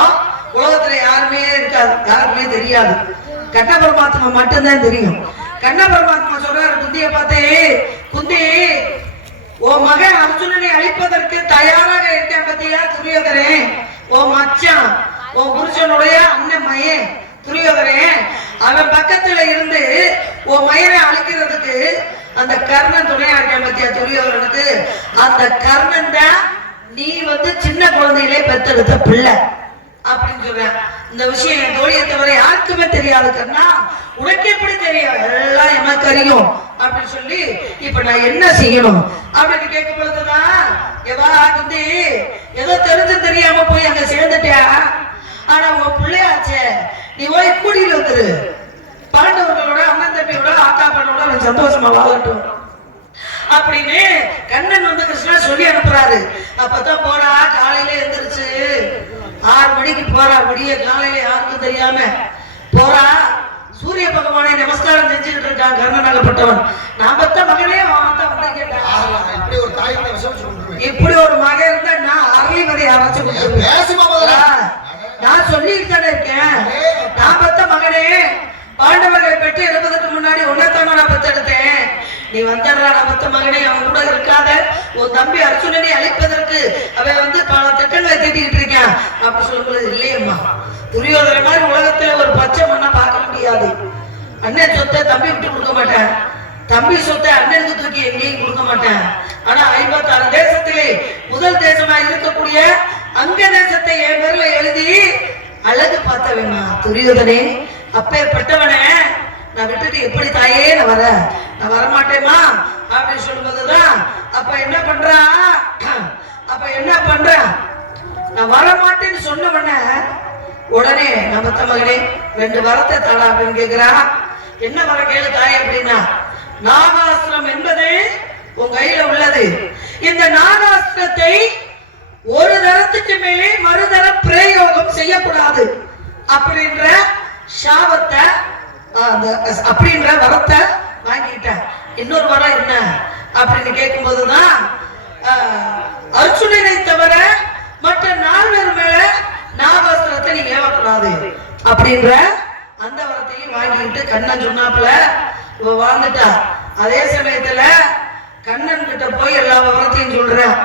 உலகத்துல யாருமே இருக்காது, யாருக்குமே தெரியாது. கண்ண பரமாத்மா மட்டும்தான் தெரியும். கண்ண பரமாத்மா சொல்றாரு குந்திய பார்த்தே, குந்தி ஓ மகன் அர்ஜுனனை அழிப்பதற்கு தயாராக இருக்கேன் பத்தியா துரியோதனே. ஓ மச்சான், ஓ புருஷனுடைய அண்ணன் மயன் துரியோதனே, அவன் பக்கத்துல இருந்து ஓ மயனை அழிக்கிறதுக்கு அந்த கர்ணன் துணையா இருக்கேன் பத்தியா துரியோதனனுக்கு. அந்த கர்ணன் தான் நீ சின்ன குழந்தையிலே பெத்தெடுத்த பிள்ளை அப்படின்னு சொல்றேன். இந்த விஷயம் என் தோழியை தவிர யாருக்குமே தெரியாது. கண்ணா உனக்கு எப்படி தெரியும்? எல்லாம் எனக்கு அறியும் அப்படின்னு சொல்லி இப்ப நான் என்ன செய்யணும் அப்படின்னு கேட்கும் பொழுதுதான் எவா குந்தி ஏதோ தெரிஞ்சு தெரியாம போய் அங்க சேர்ந்துட்டியா. ஆனா உன் பிள்ளையாச்சே நீ போய் கூட்டிட்டு வந்துரு. பாண்டவர்களோட அண்ணன் தம்பியோட ஆத்தா பண்ணோட அவன் சந்தோஷமா வாழட்டும் அப்படின்னு கண்ணன் கிருஷ்ணா சொல்லி அனுப்புறாரு. அப்பதான் போறா. காலையில எந்திரிச்சு 6 மணிக்கு போறா. விடிய காலையில யாருக்கும் தெரியாம போறா. சூரிய பகவானை நமஸ்காரம் செஞ்சுக்கிட்டு இருக்கான் கர்ணனாகப்பட்டவன். நான் பத்த மகனே வந்து கேட்டான். இப்படி ஒரு மகன் இருந்தா நான் அரளிமதி யாராச்சும் நான் சொல்லிட்டு தானே இருக்கேன். நான் பத்த மகனே பாண்டவர்களை பெற்று எடுப்பதற்கு முன்னாடி உன்னதான நான் பத்த எடுத்தேன். நீ வந்தா பத்த மகனே அவன் கூட இருக்காத. உன் தம்பி அர்ஜுனனை அழிப்பதற்கு அவன் பல திட்டங்களை தீட்டிக்கிட்டு இருக்கான் அப்படி சொல்லும்போது இல்லையம்மா, துரியோதனை மாதிரி உலகத்துல ஒரு பச்சை மண்ணா பார்க்க முடியாது. அண்ணன் சொத்தை தம்பி விட்டு கொடுக்க மாட்டேன், தம்பி சொத்தை அண்ணனுக்கு தூக்கி எங்கேயும் கொடுக்க மாட்டேன். ஆனா 56 தேசத்திலே முதல் தேசமா இருக்கக்கூடிய அங்க தேசத்தை என் பேர்ல எழுதி அழகு பார்த்த வேணா துரியோதனே. அப்பேற்பட்டவனே நான் விட்டுட்டு எப்படி தாயே நான் வரமாட்டேமா அப்படின்னு சொல்லும்போதுதான் அப்ப என்ன பண்ற நான் வரமாட்டேன்னு சொன்னவன உடனே நம்ம மகனே 2 வரத்தை தடா அப்படின்னு கேட்கிறா. என்ன வர கேளு தாயே அப்படின்னா, நாகாஸ்திரம் என்பது உன் கையில உள்ளது. இந்த நாகாஸ்திரத்தை ஒரு தரத்துக்கு மேலே மறுதரம் பிரயோகம் செய்யக்கூடாது அப்படின்ற சாபத்தை அப்படின்ற வரத்தை வாங்கிட்டேன். இன்னொரு வரம் என்ன அப்படின்னு கேட்கும் போதுதான் அர்ஜுனனை தவிர மற்ற 4 பேர் மேல நாகாஸ்திரத்தை நீ ஏவக்கூடாது அப்படின்ற அந்த வரத்தையும் வாங்கிட்டு கண்ணன் சொன்னாப்புல இவ வாழ்ந்துட்டா. அதே சமயத்துல கண்ணன் கிட்ட போய் எல்லா வரத்தையும் சொல்றேன்.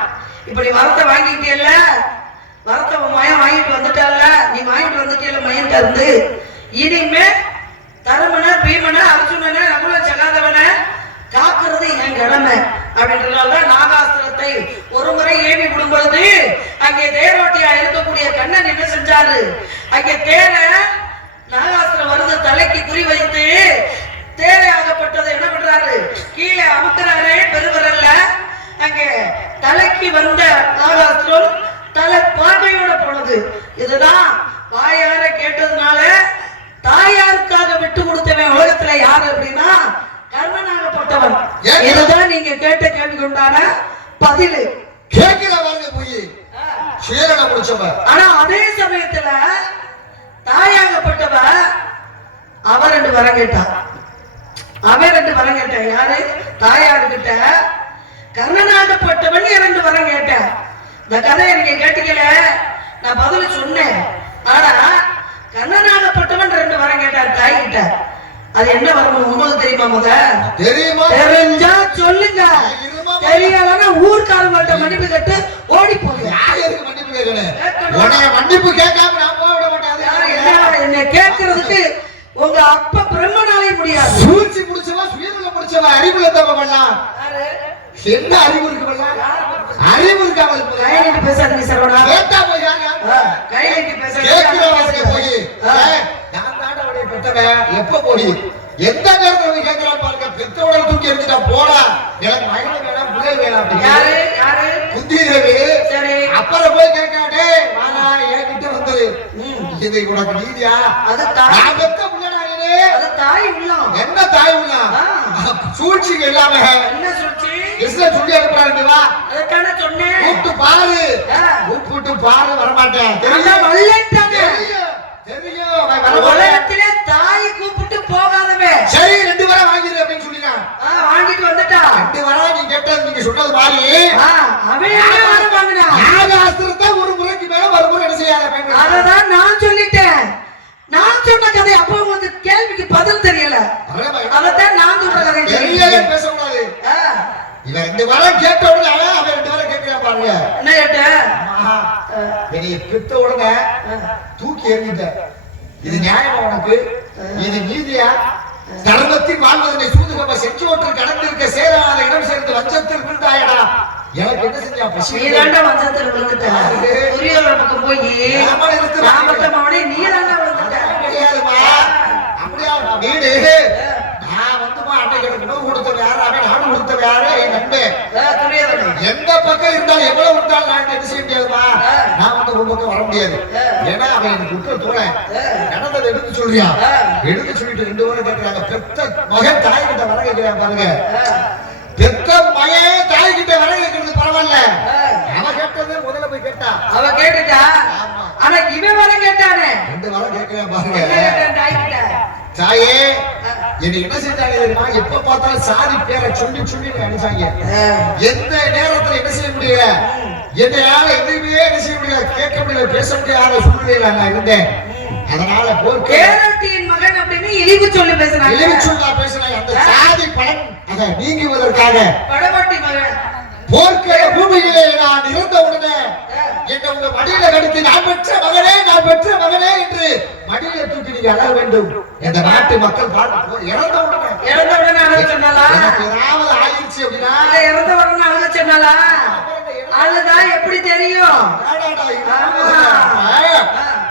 இப்படி வரத்தை வாங்கிட்டேல்ல, வரத்தை மயம் வாங்கிட்டு வந்துட்டால, நீ வாங்கிட்டு வந்துட்டேல மயன்ட்ட இருந்து, இனிமே தருமன பீமன அர்ஜுனன நகுல சகாதவன காக்குறது என் கடமை அப்படின்றதால நாகாஸ்திரத்தை ஒரு முறை ஏவி விடும் பொழுது அங்கே தேரோட்டியா இருக்கக்கூடிய கண்ணன் என்ன செஞ்சாரு, அங்கே தேர நாகாஸ்திரம் வருது தலைக்கு குறி வைத்து தேரையாகப்பட்டதை என்ன பண்றாரு, கீழே அமுக்கிறாரே பெருவரல்ல. அங்கே தலைக்கு வந்த நாகாஸ்திரம் தலை பார்வையோட போனது. இதுதான் வாயார கேட்டதுனால தாயாருக்காக விட்டு கொடுத்தவன் உலகத்துல யாரு அப்படின்னா கர்ணனாகப்பட்டவன். இதுதான் நீங்க கேட்ட கேள்வி கொண்டான பதில். கேட்கிறவங்க போய் சேரன முடிச்சவ. ஆனா அதே சமயத்துல தாயாகப்பட்டவ அவ 2 வரம் கேட்டான். அவன் 2 வரம் கேட்டான். யாரு? தாயாரு கிட்ட. கர்ணனாகப்பட்டவன் 2 வரம் கேட்டான். இந்த கதையை நீங்க கேட்டீங்கல, நான் பதில் சொன்னேன். ஆனா கர்ணனாகப்பட்டவன் 2 வரம் கேட்டார் தாய் கிட்ட. அது என்ன வரம் உங்களுக்கு தெரியுமா? முத தெரியுமா? தெரிஞ்சா சொல்லுங்க, தெரியலன்னா ஊர்க்காரங்கள்ட்ட மன்னிப்பு கேட்டு ஓடி போங்க. யாருக்கு மன்னிப்பு கேட்கணும்? உன்னை மன்னிப்பு கேட்காம நான் போக விட மாட்டேன். என்ன கேட்கறதுக்கு உங்க அப்பா பிரம்மனாலே முடியாது. சூழ்ச்சி முடிச்சவா, சுயநல முடிச்சவா, அறிவுல தப்ப பண்ணலாம். என்ன அறிவு இருக்கு பண்ணலாம்? அறிவு இருக்கு அவளுக்கு. கையில பேசாதீங்க சரவணா. கேட்டா போய் யாரு? கையில பேசாதீங்க. கேட்கிறவங்க போய் நான் தாண்டவடைய பெத்தவன் எப்ப போய் எந்த நேரத்துல போய் கேட்கிறான் பாருங்க. பெத்தவளை தூக்கி எடுத்துட்டா போடா, எனக்கு மகன வேணாம் பிள்ளை வேணாம். யாரு யாரு? குந்தி தேவி. சரி, அப்புறம் போய் கேட்காடே வாடா என்கிட்ட வந்துரு. இது உனக்கு நீதியா? அது தாய். நான் பெத்த பிள்ளைடா நீ. அது தாய் உள்ளம். என்ன தாய் உள்ளம்? சூழ்ச்சிக்கு இல்லாம என்ன சூழ்ச்சி? கிருஷ்ணன் சொல்லி அனுப்புறாங்க. வா அதற்கான சொன்னேன். கூப்பிட்டு பாரு, கூப்பிட்டு பாரு. வரமாட்டேன். தெரியும் வரலன்ட்டாங்க. தெரியும் உலகத்திலே தாய் கூப்பிட்டு போகாதவே. சரி 2 வரம் வாங்கிரு அப்படின்னு சொல்லிட்டான். வாங்கிட்டு வந்துட்டா. 2 வரம் நீ கேட்டது நீங்க சொன்னது மாதிரி அவன் என்ன வரம் வாங்கினா? நாகாஸ்திரத்தை ஒரு முறைக்கு மேல ஒரு முறை என்ன செய்யாத. அததான் நான் சொல்லிட்டேன். நான் சொன்ன கதை அப்போ உங்களுக்கு கேள்விக்கு பதில் தெரியல. அதத்தான் நான் சொல்ற கதை தெரியல. பேசக்கூடாது. இவன் 2 வரம் கேட்ட உடனே அவன் 2 வரம் கேட்கிறான் பாருங்க. என்ன கேட்ட? நீ பித்த உடனே தூக்கி எறிஞ்சிட்ட. இது நியாயமா உனக்கு? இது நீதியா? தர்மத்தில் வாழ்வதனை சூதுகம செஞ்சோற்றில் கடந்திருக்க சேராத இடம் சேர்ந்து வஞ்சத்தில் விழுந்தாயடா. எனக்கு என்ன செஞ்சா? பசி. நீ தாண்டா வஞ்சத்தில் விழுந்துட்ட. துரியோதன பக்கம் போய் ராமத்தமாவனே நீ தாண்டா விழுந்துட்ட. முடியாதுமா. அப்படியா வீடு நான் வந்துமா அன்னை கிடக்கணும் கொடுத்த யாராவே நானும் கொடுத்த யாரே என் நண்பன் துரியோதனன் எந்த பக்கம் இருந்தாலும் எவ்வளவு இருந்தாலும் நான் என்ன செய்ய முடியாதுமா. நான் வந்து ஒரு பக்கம் வர முடியாது. ஏன்னா அவன் எனக்கு விட்டு தோணேன் நடந்ததை எடுத்து சொல்றியா? எடுத்து சொல்லிட்டு 2 வரம் கேட்கிறாங்க. பெத்த மகன் தாய் கிட்ட வர கேட்கிறான் பாருங்க. பெத்த மகன் தாய் கிட்ட வர கேட்கறது பரவாயில்ல. அவ கேட்டது முதல்ல போய் கேட்டா. அவ கேட்டுட்டா. ஆனா இவன் வரம் கேட்டானே. 2 வரம் கேட்கிறேன் பாருங்க. தாய் கிட்ட தாயே என்ன என்ன செஞ்சாங்க தெரியுமா? எப்ப பார்த்தாலும் சாதி பேரை சொல்லி சொல்லி அனுப்பிச்சாங்க. எந்த நேரத்துல என்ன செய்ய முடியல, என்னையால எதுவுமே என்ன செய்ய முடியல, கேட்க முடியல, பேச முடியாத சூழ்நிலையில நான் இருந்தேன். அதனால கேரட்டியின் மகன் அப்படின்னு இழிவு சொல்லி பேசுறாங்க. இழிவு சொல்லா பேசுறாங்க. அந்த சாதி பலன் அதை நீங்குவதற்காக படவட்டி மகன் போர்க்கிற பூமியிலே நான் இருந்த உடனே என்ன உங்க மடியில கடுத்து நான் பெற்ற மகனே, நான் பெற்ற மகனே என்று மடியில தூக்கி நீங்க அழ வேண்டும். இந்த நாட்டு மக்கள் இறந்த உடனே அழுக சொன்னாலா? ஏதாவது ஆயிடுச்சு அப்படின்னா இறந்த உடனே அழுக சொன்னாலா? அழுதா எப்படி தெரியும்?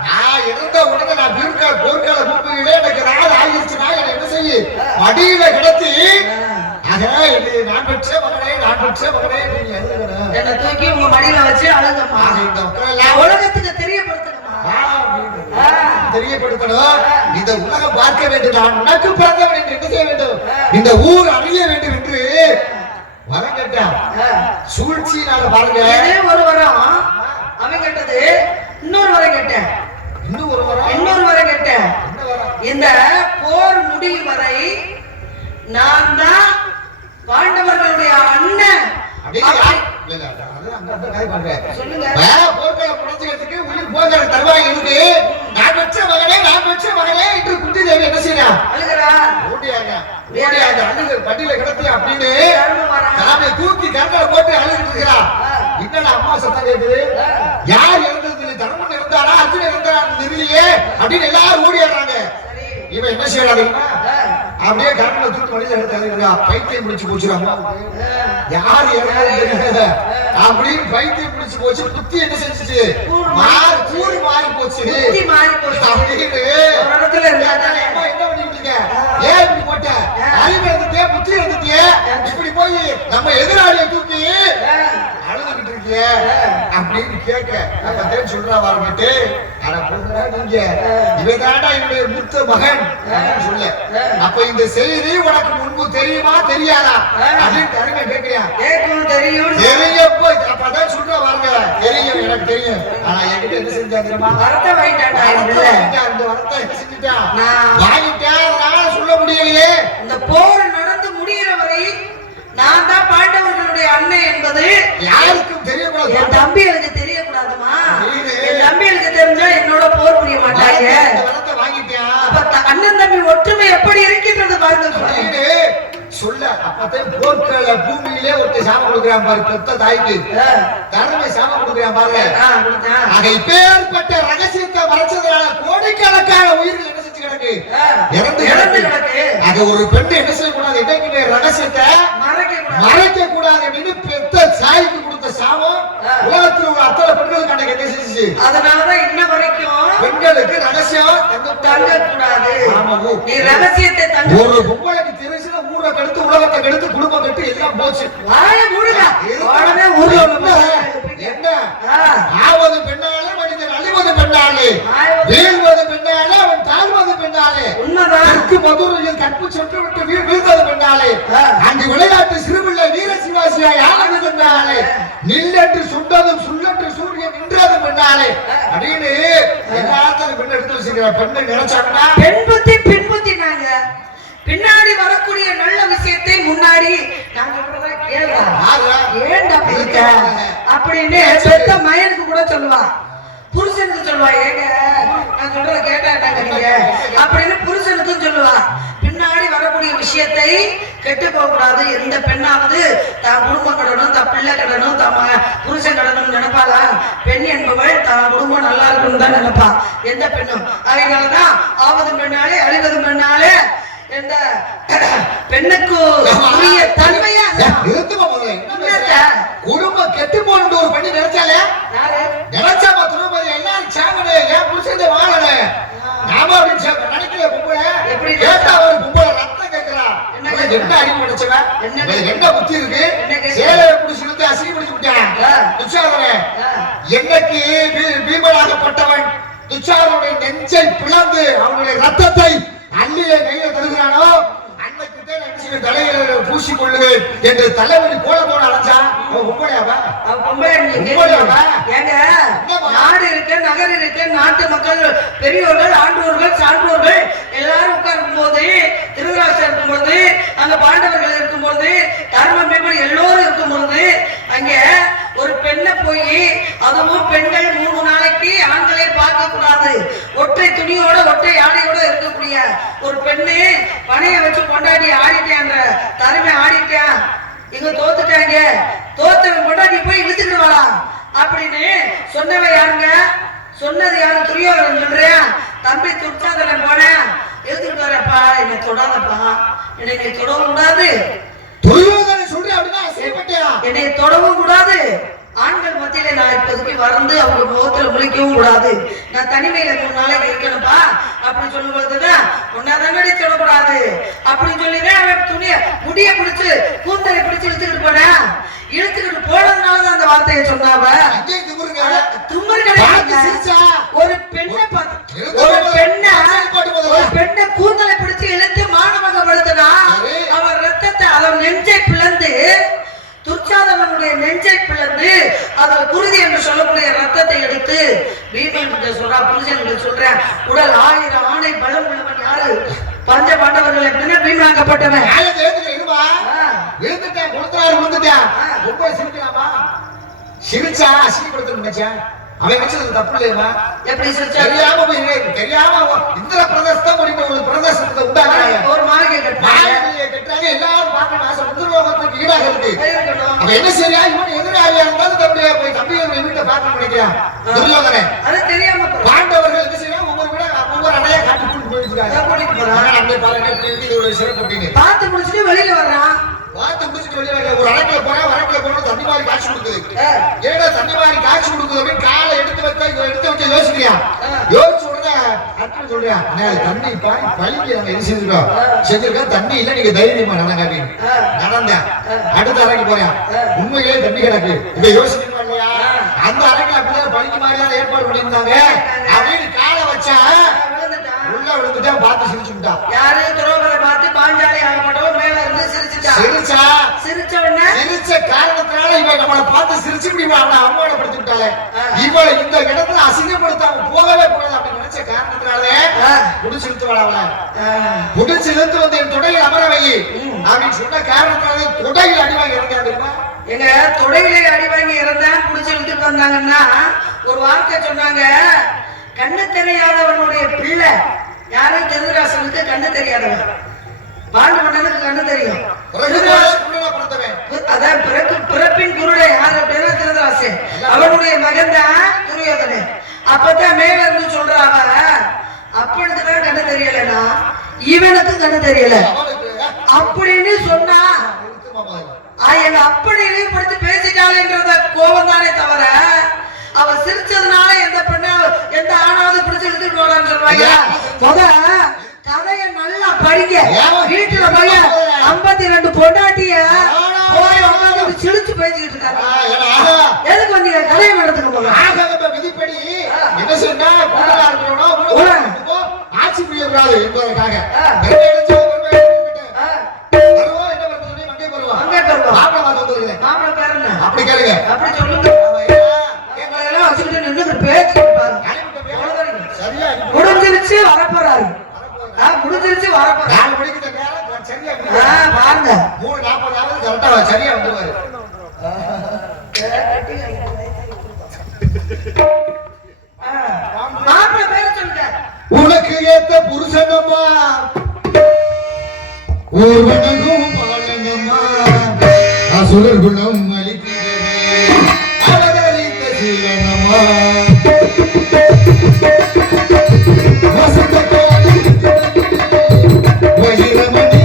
நான் இறந்த உடனே நான் போர்க்கால பூமியிலே எனக்கு ஏதாவது ஆயிடுச்சுன்னா என்ன செய்ய மடியில கிடத்தி நான் பெற்ற மகனே, நான் பெற்ற மகனே நீங்க எழுதுகிறேன். என்ன தூக்கி உங்க மடியில வச்சு அழுங்கம்மா. உலகத்துக்கு தெரியப்படுத்தணும். இந்த உலகம் பார்க்க வேண்டும். நான் உனக்கு பிறந்தவன் என்று என்ன செய்ய வேண்டும்? இந்த ஊர் அறிய வேண்டும் என்று வரம் கேட்டான். சூழ்ச்சியினால பாருங்க. ஒரு வரம் அவன் கேட்டது. இன்னொரு வரம் கேட்டேன். இன்னொரு வரம் கேட்டேன். இந்த போர் முடியும் வரை நான் தான் பாண்டவர்களுடைய அண்ணன். அந்த காய் பண்றேன். சொல்லுங்க. போர்க்களம் புடைச்சுக்கிறதுக்கு உயிர் போகிற தருவாய் இருக்கு. நான் பெற்ற மகனே என்று குந்தி தேவி என்ன செய்யறா? அழுகிறா. ஓடியாங்க அழுகு வண்டியில கிடத்தி அப்படின்னு தர்மம் வரா. தாமே தூக்கி கண்களை போட்டு அழுகிட்டு இருக்கிறா. என்னடா அம்மா சத்தம் கேக்குது? யார் இறந்தது? தர்மன் இருந்தாரா அர்ஜுன் இருந்தாரா தெரியலையே அப்படின்னு எல்லாரும் ஓடிடுறாங்க. சரி. இவன் என்ன செய்யறாங்க? அப்படியே கரண்ட்ல தூக்கி வழியில எடுத்து பைத்தியம் முடிச்சு போச்சுறாங்க. யார் இறந்தது அப்படின்னு பைத்தியம் முடிச்சு போச்சு. புத்தி என்ன செஞ்சுச்சு? கூறு மாறி போச்சு. புத்தி மாறி போச்சு. அப்படின்னு ஒரு இடத்துல இருந்தாங்க. அம்மா என்ன பண்ணிட்டு இருக்க? ஏன் இப்படி போட்ட? அறிவு இருந்துட்டே புத்தி இருந்துட்டே இப்படி போய் நம்ம எதிராளியை தூக்கி அழுதுகிட்டு இருக்கிய அப்படின்னு கேட்க அப்ப சொல்றா வரமாட்டு. ஆனா போகிறா நீங்க இவதாடா என்னுடைய மூத்த மகன் சொல்ல. அப்ப இந்த செய்தி உனக்கு முன்பு தெரியுமா தெரியாதா அப்படின்னு அருமை கேட்கிறியா? கேட்கும் தெரியும். தெரியப்போ அப்பதான் சொல்ற வாருங்க. தெரியும் எனக்கு தெரியும். ஆனா என்கிட்ட என்ன செஞ்சா தெரியுமா? வரத்தை வாங்கிட்டாண்டா. இந்த வரத்தை என்ன செஞ்சுட்டான்? வாங்கிட்டேன். அதனால சொல்ல முடியலையே. இந்த போர் நடந்து முடிகிற வரை நான் தான் பாண்டவர்களுடைய அண்ணன் என்பது யாருக்கும் தெரியக்கூடாது. என் தம்பிகளுக்கு தெரியக்கூடாதுமா. என் தம்பிகளுக்கு தெரிஞ்சா என்னோட போர் புரிய மாட்டாங்க. இந்த வரத்தை வாங்கிட்டியா? அப்ப அண்ணன் தம்பி ஒற்றுமை எப்படி இருக்கின்றது பாருங்க. சொல்ல அப்பதான் போர்க்கள பூமியிலே ஒருத்தர் சாமம் கொடுக்குறான் பாரு. பெத்த தாய்க்கு தர்மை சாமம் கொடுக்குறான் பாரு. ஆக இப்பேற்பட்ட ரகசியத்தை மறைச்சதுனால கோடிக்கணக்கான உயிர்கள் என்ன செஞ்சு கிடக்கு? இறந்து கிடக்கு. அது ஒரு பெண் என்ன செய்யக்கூடாது? என்னைக்குமே ரகசியத்தை மறைக்க கூடாது அப்படின்னு பெத்த தாய்க்கு கொடுத்த சாமம் உலகத்தில் உள்ள அத்தனை பெண்களுக்கு அன்னைக்கு என்ன செஞ்சு? அதனாலதான் இன்ன வரைக்கும் பெண்களுக்கு ரகசியம் தங்க கூடாது. நீ ரகசியத்தை தங்க. ஒரு பொம்பளைக்கு தெரிஞ்சுன்னா ஊரை கெடுத்து உலகத்தை கெடுத்து குடும்பம் கெட்டு எல்லாம் போச்சு. வாய மூடுடா. உடனே ஊர்ல உள்ள என்ன ஆவது பெண்ணாலே மனிதன் அழிவது பெண்ணாலே வீழ்வது பெண்ணாலே அவன் தாழ்வது பெண்ணாலே உண்மைதான். மதுரையில் கற்பு சென்று விட்டு வீழ்வது பெண்ணாலே அங்கு விளையாட்டு சிறுபிள்ளை வீர சிவாசியாய் ஆனது பெண்ணாலே நில்லென்று சுண்டதும் சுள்ளென்று சூரியன் நின்றது பெண்ணாலே அப்படின்னு எல்லாத்தையும் பெண் எடுத்து வச்சிருக்கிற பெண்ணை நினைச்சாங்கன்னா பெண் புத்தி பின் புத்தி. நாங்க பின்னாடி வரக்கூடிய நல்ல விஷயத்தை முன்னாடி நாங்க ஏன்டா அப்படின்னு பெத்த மயனுக்கு கூட சொல்லுவா. புருஷனுக்கு சொல்லுவா. ஏங்க நான் சொல்றத கேட்டாங்க நீங்க அப்படின்னு புருஷனுக்கும் சொல்லுவா. பின்னாடி வரக்கூடிய விஷயத்தை கெட்டு போக கூடாது. எந்த பெண்ணாவது தான் குடும்பம் கடனும் தான் பிள்ளை கடனும் தான் புருஷன் கடனும் நினைப்பாளா? பெண் என்பவள் தான் குடும்பம் நல்லா இருக்கணும் தான் நினைப்பா எந்த பெண்ணும். அதனாலதான் ஆவதும் பெண்ணாலே அழிவதும் பெண்ணாலே எந்த பெண்ணுக்கு உரிய தன்மையா குடும்பம் கெட்டு போன ஒரு பெண்ணு நினைச்சாலே நினைச்சாம துணுபதி எல்லாம் சாங்கனே ஏன் புடிச்சது வாழனே நாம அப்படின்னு நினைக்கல. பொம்பளை எப்படி கேட்டா ஒரு பொம்பளை ரத்தம் கேட்கிறா. என்ன அறிவு நினைச்சவன் என்ன புத்தி இருக்கு? சேலை பிடிச்சு இழுத்து அசிங்கி பிடிச்சு விட்டான் துச்சாதனே. என்னைக்கு பீமனாகப்பட்டவன் துச்சாதனுடைய நெஞ்சை பிளந்து அவனுடைய ரத்தத்தை அள்ளிய கையில தருகிறானோ அன்னைக்கு தலையில பூசி கொள்ளுவேன் என்று தலைவலி போல அலைஞ்சா நாடு இருக்கு, நகர் இருக்கு, நாட்டு மக்கள் பெரியோர்கள், ஆண்டோர்கள், சான்றோர்கள் எல்லாரும் உட்காரும் போது, திருவிழாசம் இருக்கும் போது, அங்க பாண்டவர்கள் இருக்கும் போது, தர்மபீமன் எல்லோரும் இருக்கும் போது, அங்க ஒரு பெண்ணை போய் அதுவும் பெண்கள் 3 நாளைக்கு ஆண்களை பார்க்க கூடாது, ஒற்றை துணியோட ஒற்றை ஆடையோட இருக்கக்கூடிய ஒரு பெண்ணு பனைய வச்சு கொண்டாடி ஆடிட்டேன், தருமை ஆடிட்டேன், இங்க தோத்துட்டாங்க, தோத்தவன் கொண்டாடி போய் இழுத்துக்கிட்டு வாடா அப்படின்னு சொன்னவ யாருங்க? சொன்னது யாரு? துரியோதனன். சொல்றேன் தம்பி துர்ச்சாதனன் போனேன் எழுத்துக்கிட்டு வரப்பா, என்னை தொடாதப்பா, என்னை தொடவும் கூடாது. துரியோதனன் சொல்றேன் அப்படின்னா அசைப்பட்டியா? என்னை தொடவும் கூடாது. ஆண்கள் மத்தியில நான் இப்போதைக்கு வந்து அவங்க முகத்துல முழிக்கவும் கூடாது. நான் தனிமையில 3 நாளைக்கு இருக்கணும்பா அப்படின்னு சொல்லும் பொழுதுதான் ஒன்னாதானடி தொடக்கூடாது அப்படின்னு சொல்லிதான் அவன் துணிய முடிய பிடிச்சு கூந்தலை பிடிச்சு இழுத்துக்கிட்டு போனேன். இழுத்துக்கிட்டு போனதுனாலதான் அந்த வார்த்தையை சொன்னாவ. ஒரு பெண்ணை கூந்தலை பிடிச்சு இழுத்து மானவகப்படுத்தினா அவன் ரத்தத்தை அவன் நெஞ்சை பிளந்து, துர்ச்சாதனனுடைய நெஞ்சை பிளந்து அதில் குருதி என்று சொல்லக்கூடிய ரத்தத்தை எடுத்து பீமன் சொல்றா, புருஷன் சொல்றேன், உடல் 1000 ஆணை பலம் உள்ளவன் யாரு? பஞ்ச பாண்டவர்கள் எப்படின்னா பீமாக்கப்பட்டவன். சிரிச்சா அசிங்கப்படுத்த நினைச்சேன். அவன் நினைச்சது தப்பு இல்லையா? எப்படி சிரிச்சா? தெரியாம இந்திர பிரதேசத்தை ஒரு பிரதேசத்தை உண்டாக்குறாங்க. ஒரு மாளிகை கட்டுறாங்க. எல்லாரும் பார்க்கணும் ஆசை உத்திரவாதத்துக்கு ஈடாக இருக்கு. அவன் என்ன சரியா இவன் எதிராளியா இருந்தாலும் தம்பியை வீட்டை பார்க்கணும் நினைக்கிறான் துரியோதனன். அது தெரியாம பாண்டவர்கள் என்ன செய்யலாம் ஒவ்வொரு அடையா காட்டி கூட்டிட்டு போயிருக்காங்க. சிறப்பு பார்த்து முடிச்சுட்டு வெளியில வர்றான். வாத்து முடிச்சுட்டு வெளியே வரல. ஒரு அடைக்கல போறா வரக்கல போனா தண்ணி மாதிரி காட்சி கொடுக்குது. ஏடா தண்ணி மாதிரி காட்சி கொடுக்குது அப்படின்னு காலை எடுத்து வச்சா யோசிக்கிறியா? யோசிச்ச உடனே அர்த்தம் சொல்றியா? தண்ணி பழிக்கு நாங்க என்ன செஞ்சிருக்கோம் தண்ணி இல்ல நீங்க தைரியமா நடங்க நடந்தேன். அடுத்த அறைக்கு போறேன். உண்மையிலே தண்ணி கிடக்கு. இதை யோசிக்கணுமா இல்லையா? அந்த அறைக்கு அப்படிதான் பழிக்கு மாதிரி தான் ஏற்பாடு பண்ணியிருந்தாங்க அப்படின்னு காலை வச்சா உள்ள விழுந்துட்டா பார்த்து சிரிச்சுட்டா. யாரு துரோகத்தை பார்த்து பாஞ்சாலி ஆகப்பட்டவன் மேல இருந்து சிரிச்ச உடனே சிரிச்ச காரணத்தினால இவன் நம்மளை பார்த்து சிரிச்சு அவனை அவமானப்படுத்தி விட்டாளே. இவளை இந்த இடத்துல அசிங்கப்படுத்தாம போகவே கூடாது அப்படின்னு நினைச்ச காரணத்தினாலே புடிச்சிருத்து அவளை புடிச்சிருத்து வந்து என் தொடையில் அமர வை அப்படின்னு சொன்ன காரணத்தினாலே தொடையில் அடிவாங்கி இறங்க தெரியுமா? எங்க தொடையிலே அடி வாங்கி இறந்தேன் புடிச்சிருத்துட்டு வந்தாங்கன்னா ஒரு வார்த்தை சொன்னாங்க. கண்ணு தெரியாதவனுடைய பிள்ளை யாரு? திருதராசனுக்கு கண்ணு தெரியாதவன். பாண்டவனுக்கு கண்ணு தெரியும். அதான் பிறப்பின் குருடை யாரு அப்படின்னா திருதராசன். அவனுடைய மகன் தான் துரியோதனன். அப்பதான் மேல இருந்து சொல்றாங்க அப்பனுக்குதான் கண்ணு தெரியலன்னா இவனுக்கு கண்ணு தெரியல அப்படின்னு சொன்னா எங்க அப்பனையிலையும் படுத்து பேசிட்டாளேன்றத கோபம் தானே தவிர அவ சிரிச்சதுனால எந்த பெண்ண எந்த ஆணாவது பிடிச்சு எடுத்துட்டு போலான்னு சொல்றாங்க. கதைய நல்லா படிங்க. வீட்டுல போய் 52 பொண்டாட்டிய போய் உட்காந்து சிரிச்சு பேசிக்கிட்டு இருக்காங்க. எதுக்கு வந்தீங்க? கதையை நடத்துக்க போங்க. விதிப்படி என்ன சொன்னா ஆட்சி புரியக்கூடாது என்பதற்காக அப்படி கேளுங்க. அப்படி சொல்லுங்க. எங்களெல்லாம் வச்சுக்கிட்டு நின்று பேசிக்கிட்டு பாருங்க. முடிஞ்சிருச்சு வரப்போறாரு. முடிஞ்சிருச்சு வரப்போறாரு. பாருங்க 3:40 கரெக்டா சரியா வந்துருவாரு. மாப்பிள்ளை பேர சொல்லுங்க. உனக்கு ஏத்த புருஷனம்மா ஊர்வனகும் பாலனம்மா அசுரர் குணம் அளிக்கிறதே அவதரித்த சீலனம்மா வசந்த கோலம் வயிரமணி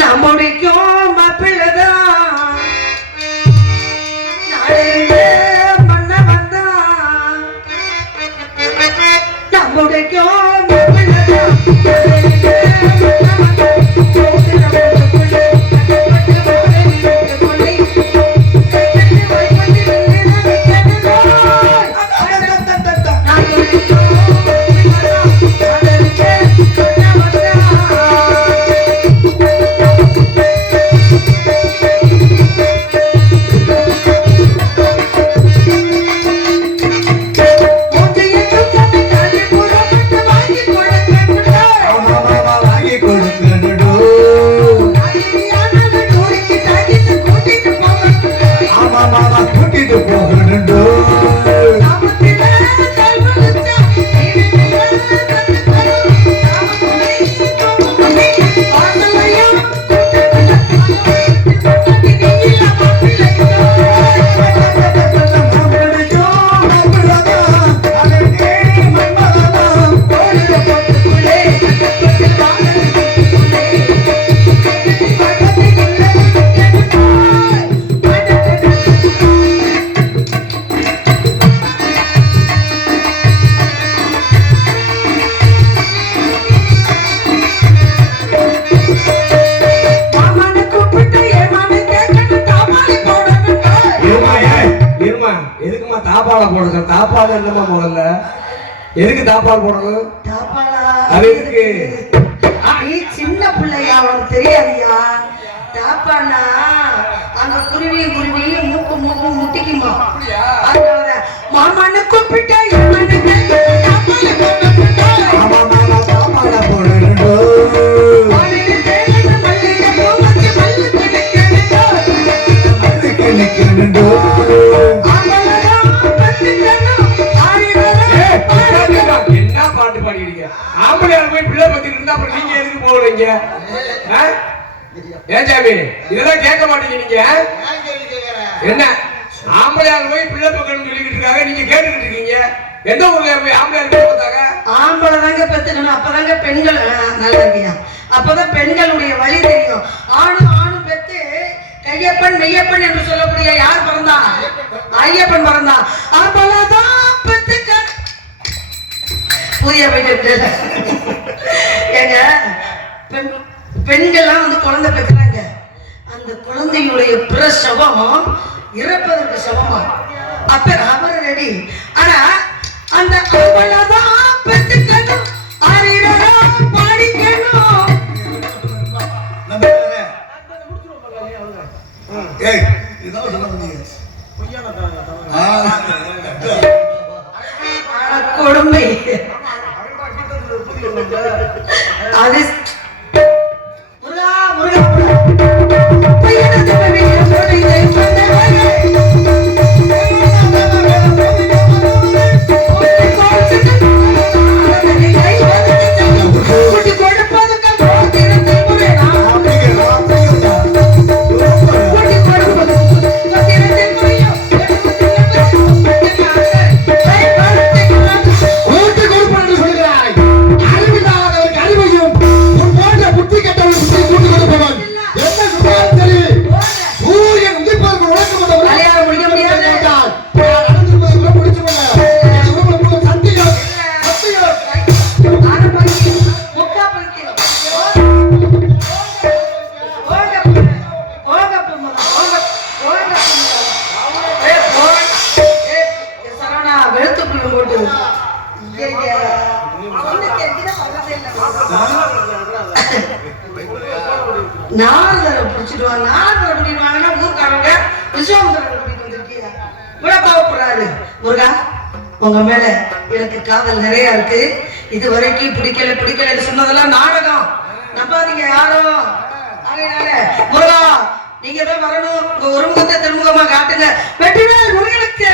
நம்முடிக்கும் மாப்பிள்ளதான் பண்ண வந்தான் நம்முடிக்கும் தாப்பாலை போடுங்க. தாப்பால் என்னமா முதல்ல எதுக்கு தாப்பால் போடணும்? தாப்பாளா? அது இருக்கு. நீ சின்ன பிள்ளையா, உனக்கு தெரியாதியா? தாப்பானா அந்த குருவி மூக்கு முட்டிக்குமா? அதனாலதான் மாமான்னு கூப்பிட்டா ஆமா மாமா தாப்பால போடணுண்டோ அதுக்கு நிக்கணுண்டோ என்ன பாட்டு பாடிக்கிறீங்க? ஆம்பளையார் போய் பிள்ளை பத்திட்டு இருந்தா அப்புறம் நீங்க எதுக்கு போறீங்க? ஏன் சாமி இதெல்லாம் கேட்க மாட்டீங்க நீங்க? என்ன ஆம்பளையார் போய் பிள்ளை பக்கம்னு சொல்லிக்கிட்டு இருக்காங்க, நீங்க கேட்டுக்கிட்டு இருக்கீங்க. எந்த ஊர்ல போய் ஆம்பளையார் பிள்ளை பார்த்தாங்க? ஆம்பளை தாங்க பெத்துக்கணும், அப்பதாங்க பெண்கள் நல்லா இருக்கியா, அப்பதான் பெண்களுடைய வழி தெரியும். ஆணும் பெத்து கையப்பன் மெய்யப்பன் என்று சொல்லக்கூடிய யார் பிறந்தா? ஐயப்பன் பிறந்தா. ஆம்பளைதான் பெத்துக்க புதிய ஏங்க பெண்கள்லாம் வந்து குழந்தை பெற்றாங்க, அந்த குழந்தையுடைய பிரசவம் இறப்பதற்கு சமமா. அப்ப அவர் ரெடி. ஆனா அந்த அவளதான் பெத்துக்கணும், பாடிக்கணும். ஏய் இதான் சொல்ல வந்தீங்க கொடுமை அது முருகா நாரதரை பிடிச்சிட்டு வாங்க. நாரதரை கூட்டிட்டு வாங்கன்னா ஊர்க்காரங்க விஸ்வாமித்திரரை கூட்டிட்டு வந்திருக்கீங்க. இவ்வளவு கோவப்படுறாரு. முருகா உங்க மேல எனக்கு காதல் நிறைய இருக்கு, இது வரைக்கும் பிடிக்கலன்னு சொன்னதெல்லாம் நாடகம், நம்பாதீங்க யாரும். முருகா நீங்க தான் வரணும், உங்க ஒரு முகத்தை திருமுகமா காட்டுங்க. வெற்றிவேல் முருகனுக்கு.